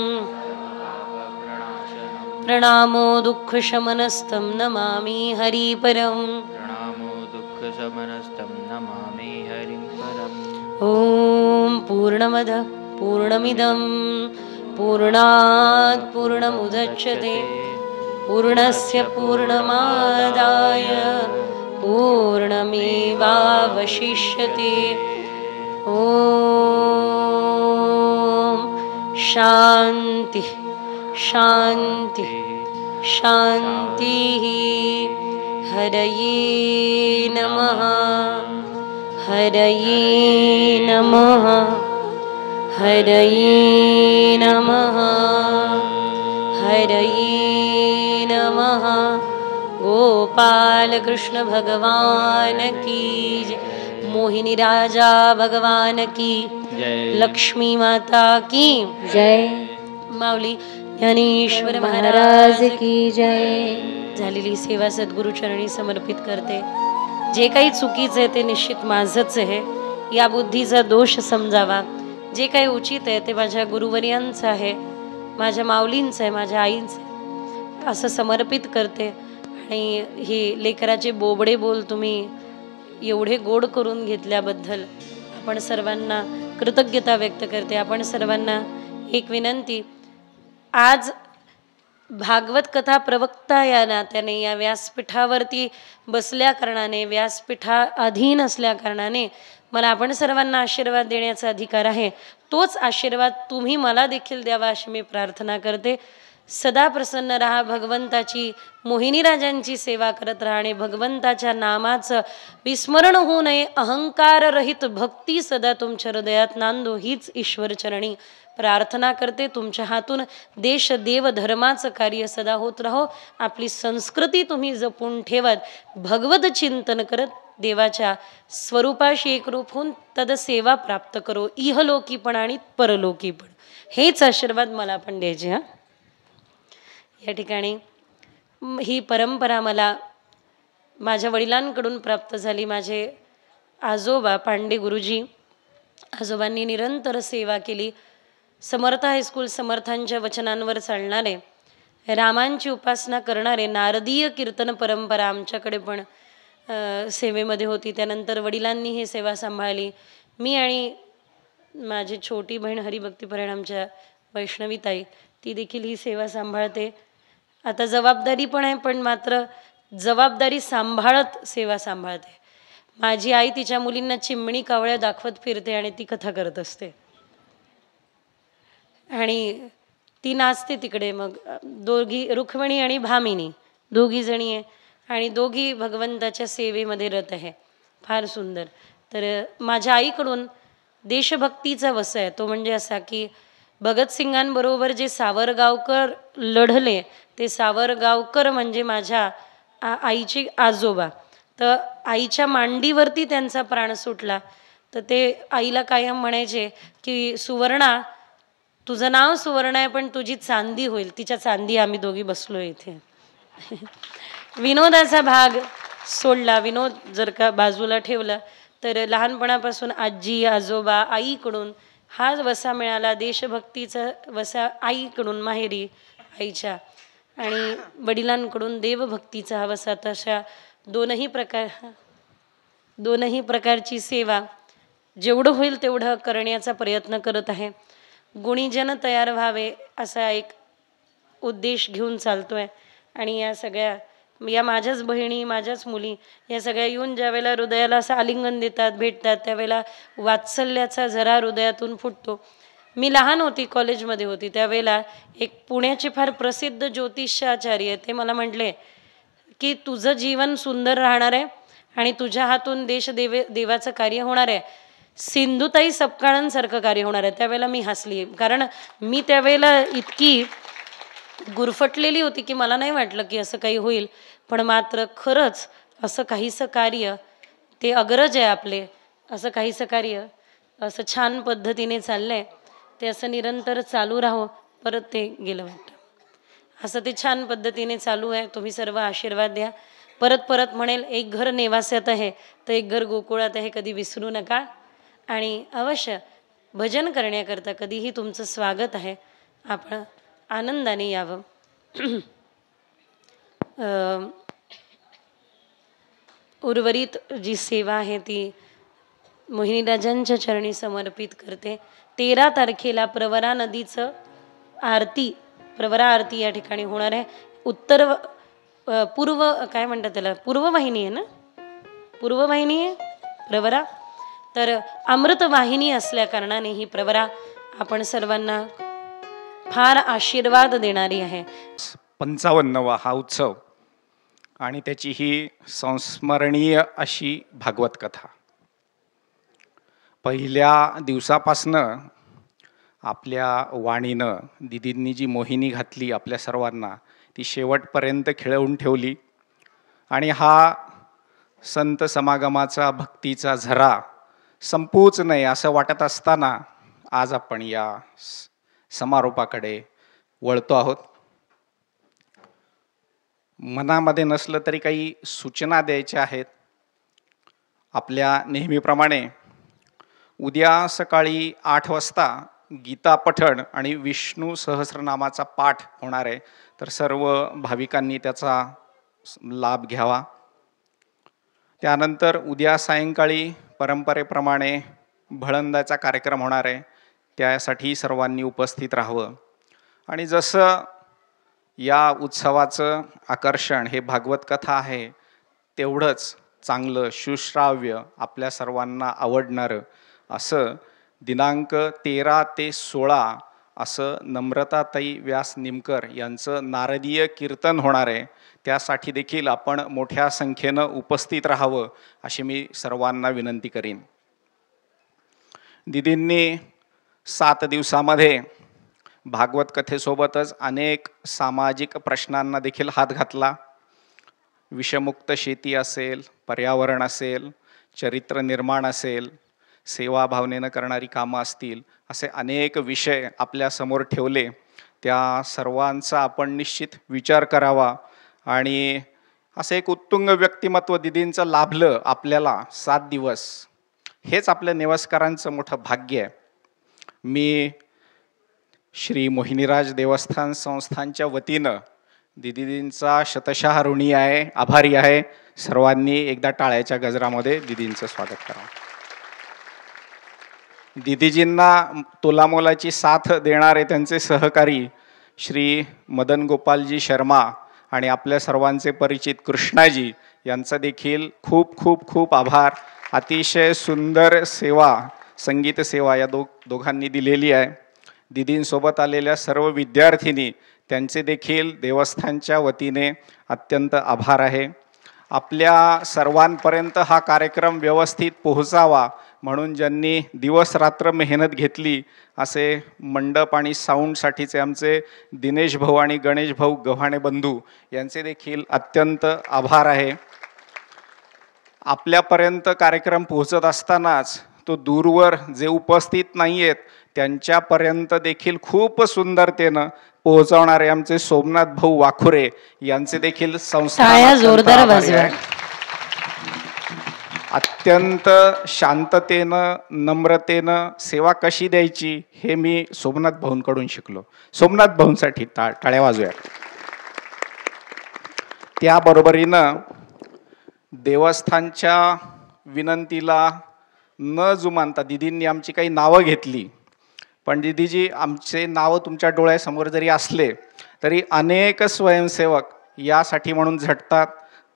प्रणामो दुःख शमनस्तं नमामि हरिपरं. प्रणामो दुःख शमनस्तं नमामि हरिं परम्. ॐ पूर्णमद पूर्णमिदं पूर्णात् पूर्णमुदच्यते, पूर्णस्य पूर्णमादाय पूर्णमेवावशिष्यते. ॐ शांति शांति शांतिः. हरये नमः, हरये नमः, हरये नमः, हरये नमः. गोपाल कृष्ण भगवान की जय, मोहिनी राजा भगवान की जय, लक्ष्मी माता की जय, माऊली ज्ञानेश्वर महाराज की जय. झालेली सेवा सद्गुरुचरणी समर्पित करते. जे काही चुकीचं आहे ते निश्चित माझंच आहे, या बुद्धीचा दोष समजावा. जे काही उचित आहे ते माझ्या गुरुवर्यांचं आहे, माझ्या माऊलींचं आहे, माझ्या आईंचं आहे, असं समर्पित करते. आणि हे लेकराचे बोबडे बोल तुम्ही एवढे गोड करून घेतल्याबद्दल आपण सर्वांना कृतज्ञता व्यक्त करते. आपण सर्वांना एक विनंती, आज भागवत कथा प्रवक्ता या नात्याने या व्यासपीठावरती बसल्या कारणाने, व्यासपीठा अधीन असल्या कारणाने मला आपण सर्वांना आशीर्वाद देण्याचा अधिकार आहे. तोच आशीर्वाद तुम्ही मला देखील द्यावा अशी मी प्रार्थना करते. सदा प्रसन्न राहा. भगवंताची, मोहिनीराजांची सेवा करत राहा आणि भगवंताच्या नामाचं विस्मरण होऊ नये. अहंकाररहित भक्ती सदा तुमच्या हृदयात नांदो हीच ईश्वरचरणी प्रार्थना करते. तुमच्या हातून देश देव धर्माचं कार्य सदा होत राहो. आपली संस्कृती तुम्ही जपून ठेवत, भगवत चिंतन करत देवाच्या स्वरूपाशी एकरूप होऊन तदसेवा प्राप्त करो, इहलोकी पण आणि परलोकी पण. हेच आशीर्वाद मला पण द्यायचे. हा, या ठिकाणी ही परंपरा मला माझ्या वडिलांकडून प्राप्त झाली. माझे आजोबा पांडे गुरुजी, आजोबांनी निरंतर सेवा केली. समर्थ हायस्कूल समर्थांच्या वचनांवर चालणारे, रामांची उपासना करणारे, नारदीय कीर्तन परंपरा आमच्याकडे पण सेवेमध्ये होती. त्यानंतर वडिलांनी ही सेवा सांभाळली. मी आणि माझी छोटी बहीण हरिभक्तीपरायण आमच्या वैष्णवीताई, ती देखील ही सेवा सांभाळते. आता जबाबदारी पण आहे, पण मात्र जबाबदारी सांभाळत सेवा सांभाळते. माझी आई तिच्या मुलींना चिमणी कावळ्या दाखवत फिरते आणि ती कथा करत असते आणि ती नाचते तिकडे. मग दोघी, रुक्मिणी आणि भामिनी, दोघी जणी आहे आणि दोघी भगवंताच्या सेवेमध्ये रत आहे. फार सुंदर. तर माझ्या आईकडून देशभक्तीचा वसा आहे. तो म्हणजे असा की भगतसिंगांबरोबर जे सावरगावकर लढले, ते सावरगावकर म्हणजे माझ्या आईचे आजोबा. तर आईच्या मांडीवरती त्यांचा प्राण सुटला. तर ते आईला कायम म्हणायचे की सुवर्णा, तुझं नाव सुवर्ण आहे पण तुझी चांदी होईल. तिच्या चांदी आम्ही दोघी बसलो इथे. विनोदाचा भाग सोडला, विनोद जर का बाजूला ठेवला, तर लहानपणापासून आजी आजोबा आईकडून हा वसा मिळाला. देशभक्तीचा वसा आईकडून माहेरी आईच्या, आणि वडिलांकडून देवभक्तीचा हा वसा. तशा दोनही प्रकारची सेवा जेवढं होईल तेवढं करण्याचा प्रयत्न करत आहे. गुणीजन तयार व्हावे असा एक उद्देश घेऊन चालतोय. आणि या सगळ्या, या माझ्याच बहिणी, माझ्याच मुली, या सगळ्या येऊन ज्यावेळेला हृदयाला असं आलिंगन देतात, भेटतात, त्यावेळेला वात्सल्याचा झरा हृदयातून फुटतो. मी लहान होती, कॉलेजमध्ये होती, त्यावेळेला एक पुण्याचे फार प्रसिद्ध ज्योतिषाचार्य ते मला म्हटले की तुझं जीवन सुंदर राहणार आहे आणि तुझ्या हातून देवाचं कार्य होणार आहे. सिंधुताई सपकाळांसारखं कार्य होणार आहे. त्यावेळेला मी हसली, कारण मी त्यावेळेला इतकी गुरफटलेली होती की मला नाही वाटलं की असं काही होईल. पण मात्र खरंच असं काहीसं कार्य ते अग्रज आहे आपले, असं काहीसं कार्य असं छान पद्धतीने चाललंय. ते असं निरंतर चालू राहो. परत ते गेलं वाटतं. असं ते छान पद्धतीने चालू आहे. तुम्ही सर्व आशीर्वाद द्या. परत परत म्हणेल, एक घर नेवास्यात आहे तर एक घर गोकुळात आहे, कधी विसरू नका. आणि अवश्य भजन करण्याकरता कधीही तुमचं स्वागत आहे. आपण आनंदाने यावं. उर्वरित जी सेवा आहे ती मोहिनीराजांच्या चरणी समर्पित करते. 13 तारखेला प्रवरा नदीचं आरती, प्रवरा आरती या ठिकाणी होणार आहे. पूर्व काय म्हणतात त्याला, पूर्ववाहिनी आहे ना, पूर्ववाहिनी आहे प्रवरा. तर अमृतवाहिनी असल्या कारणाने ही प्रवरा आपण सर्वांना फार आशीर्वाद देणारी आहे. 55वा हा उत्सव आणि त्याची ही संस्मरणीय अशी भागवत कथा. पहिल्या दिवसापासनं आपल्या वाणीनं दिदींनी जी मोहिनी घातली आपल्या सर्वांना, ती शेवटपर्यंत खिळवून ठेवली. आणि हा संत समागमाचा भक्तीचा झरा संपूच नये असं वाटत असताना आज आपण या समारोपाकडे वळतो आहोत. मनामध्ये नसलं तरी काही सूचना द्यायच्या आहेत. आपल्या नेहमीप्रमाणे उद्या सकाळी 8 वाजता गीता पठण आणि विष्णू सहस्रनामाचा पाठ होणार आहे. तर सर्व भाविकांनी त्याचा लाभ घ्यावा. त्यानंतर उद्या सायंकाळी परंपरेप्रमाणे भळंदाचा कार्यक्रम होणार आहे. त्यासाठी सर्वांनी उपस्थित राहावं. आणि जसं या उत्सवाचं आकर्षण हे भागवत कथा आहे, तेवढंच चांगलं सुश्राव्य आपल्या सर्वांना आवडणारं असं दिनांक 13 ते 16 असं नम्रताताई व्यास निमकर यांचं नारदीय कीर्तन होणार आहे. त्यासाठी देखील आपण मोठ्या संख्येनं उपस्थित राहावं अशी मी सर्वांना विनंती करीन. दीदींनी 7 दिवसामध्ये भागवत कथेसोबतच अनेक सामाजिक प्रश्नांना देखील हात घातला. विषमुक्त शेती असेल, पर्यावरण असेल, चरित्र निर्माण असेल, सेवा भावनेनं करणारी कामं असतील, असे अनेक विषय आपल्या समोर ठेवले. त्या सर्वांचा आपण निश्चित विचार करावा आणि असं एक उत्तुंग व्यक्तिमत्व दीदींचं लाभलं आपल्याला 7 दिवस. हेच आपल्या नेवासकरांचं मोठं भाग्य आहे. मी श्री मोहिनीराज देवस्थान संस्थानच्या वतीनं दीदींचा शतशः ऋणी आहे, आभारी आहे. सर्वांनी एकदा टाळ्याच्या गजरामध्ये दीदींचं स्वागत करा. दीदीजींना तोलामोलाची साथ देणारे त्यांचे सहकारी श्री मदन गोपालजी शर्मा आणि आपल्या सर्वांचे परिचित कृष्णाजी यांचा देखील खूप खूप खूप आभार. अतिशय सुंदर सेवा, संगीत सेवा या दोघांनी दिलेली आहे. दीदींसोबत आलेल्या सर्व विद्यार्थिनी त्यांचे देखील देवस्थानच्या वतीने अत्यंत आभार आहे. आपल्या सर्वांपर्यंत हा कार्यक्रम व्यवस्थित पोहोचावा म्हणून ज्यांनी दिवस रात्र मेहनत घेतली असे मंडप आणि साऊंडसाठीचे आमचे दिनेश भाऊ आणि गणेश भाऊ गव्हाणे बंधू यांचे देखील अत्यंत आभार आहे. आपल्यापर्यंत कार्यक्रम पोहोचत असतानाच तो दूरवर जे उपस्थित नाही आहेत त्यांच्यापर्यंत देखील खूप सुंदरतेनं पोहोचवणारे आमचे सोमनाथ भाऊ वाखुरे यांचे देखील संस्था जोरदार वाजवा. अत्यंत शांततेनं नम्रतेनं सेवा कशी द्यायची हे मी सोमनाथ भाऊंकडून शिकलो. सोमनाथ भाऊंसाठी टाळ्या वाजूया. त्याबरोबरीनं देवस्थानच्या विनंतीला न जुमानता दीदींनी आमची काही नावं घेतली, पण दीदीजी आमचे नावं तुमच्या डोळ्यासमोर जरी असले तरी अनेक स्वयंसेवक यासाठी म्हणून झटतात.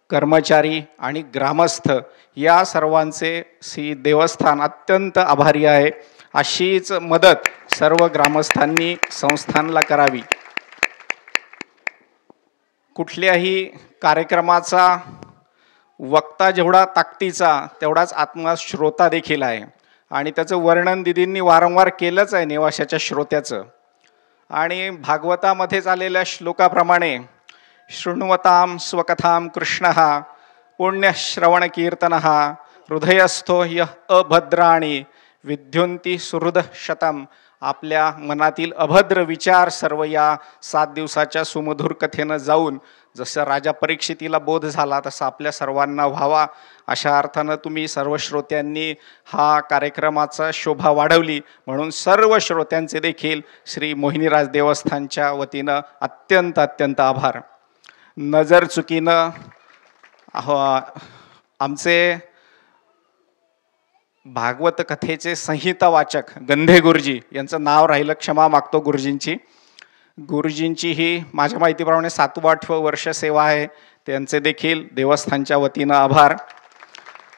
कर्मचारी आणि ग्रामस्थ या सर्वांचे श्री देवस्थान अत्यंत आभारी आहे. अशीच मदत सर्व ग्रामस्थांनी संस्थानला करावी. कुठल्याही कार्यक्रमाचा वक्ता जेवढा ताकदीचा तेवढाच आत्मा श्रोता देखील आहे आणि त्याचं वर्णन दीदींनी वारंवार केलंच आहे नेवाशाच्या श्रोत्याचं. आणि भागवतामध्येच आलेल्या श्लोकाप्रमाणे शृण्वतां स्वकथां कृष्णः पुण्यश्रवण कीर्तनः हृदयस्थो यः अभद्राणि विद्युन्ति सुहृद शतम. आपल्या मनातील अभद्र विचार सर्व या 7 दिवसाच्या सुमधुर कथेनं जाऊन जसं राजा परीक्षितीला बोध झाला तसा आपल्या सर्वांना व्हावा. अशा अर्थानं तुम्ही सर्व श्रोत्यांनी हा कार्यक्रमाचा शोभा वाढवली म्हणून सर्व श्रोत्यांचे देखील श्री मोहिनीराज देवस्थानच्या वतीनं अत्यंत अत्यंत आभार. नजर चुकीनं आमचे भागवत कथेचे संहिता वाचक गंधे गुरुजी यांचं नाव राहिलं, क्षमा मागतो गुरुजींची. गुरुजींची ही माझ्या माहितीप्रमाणे 7वा-8वं वर्ष सेवा आहे. त्यांचे देखील देवस्थानच्या वतीनं आभार.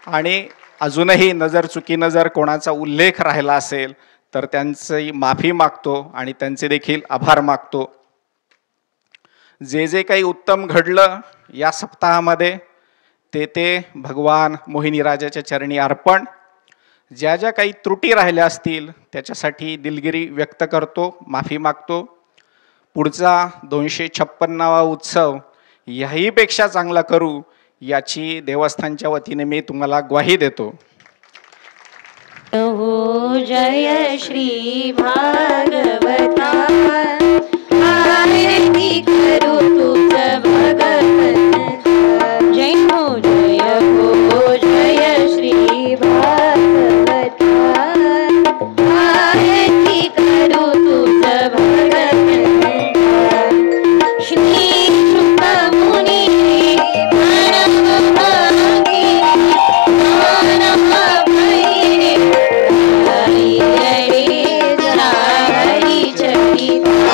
आणि अजूनही नजर चुकीनं जर कोणाचा उल्लेख राहिला असेल तर त्यांची माफी मागतो आणि त्यांचे देखील आभार मागतो. जे जे काही उत्तम घडलं या सप्ताहामध्ये ते भगवान मोहिनीराजाच्या चरणी अर्पण. ज्या ज्या काही त्रुटी राहिल्या असतील त्याच्यासाठी दिलगिरी व्यक्त करतो, माफी मागतो. पुढचा 256वा उत्सव याहीपेक्षा चांगला करू याची देवस्थानच्या वतीने मी तुम्हाला ग्वाही देतो. हो जय श्री भागवता आरती करू तुझ भगवंता. जय हो जय श्री भागवता आरती करू तुझ भगवंता. श्री शुकमुनी मानव भागी मानव भैरे हरी हरी हरी चरिता.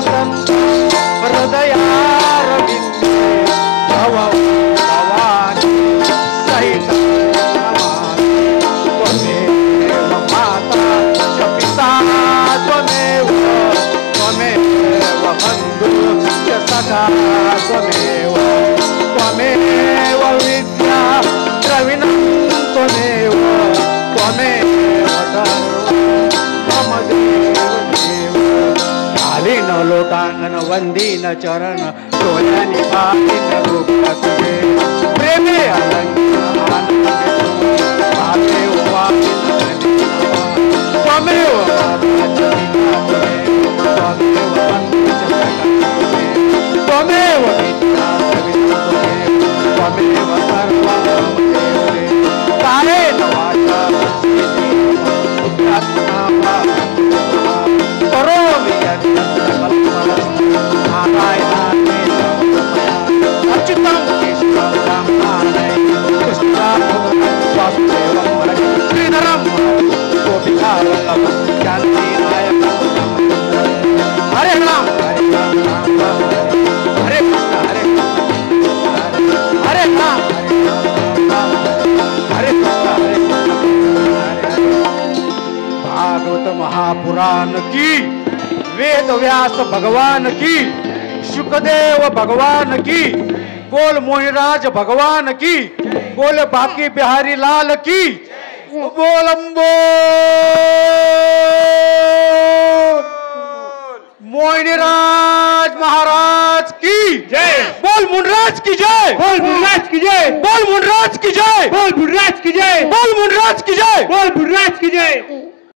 वसंत हृदयारविंदे भवानी सहित नमामि त्वमेव माता च पिता त्वमेव बन्धु च सखा त्वमेव विद्या द्रविणं त्वमेव मम देव कालीन लोटांगण वंदीन चरण डोळ्यानी पाहिन रूप तुझे प्रेमे त्वमेव त्वमेव विद्या त्वमेव सर्वदेवे कालेन वाचा करोमि अच्युतं केशवं श्रीधरं गोपिकावल्लभं शान्तिनायकं हरे राम हरे कृष्ण हरे राम हरे भागवत महापुराण की वेद व्यास भगवान की शुकदेव भगवान की बोल मोहिराज भगवान की बोल बाकी बिहारी लाल की बोलंबो मोहिनीराज महाराज की जय बोल मुनराज की जय बोल मुनराज की जय बोल मुनराज की जय बोल मुनराज की जय बोल मुनराज की जय बोल मुनराज की जय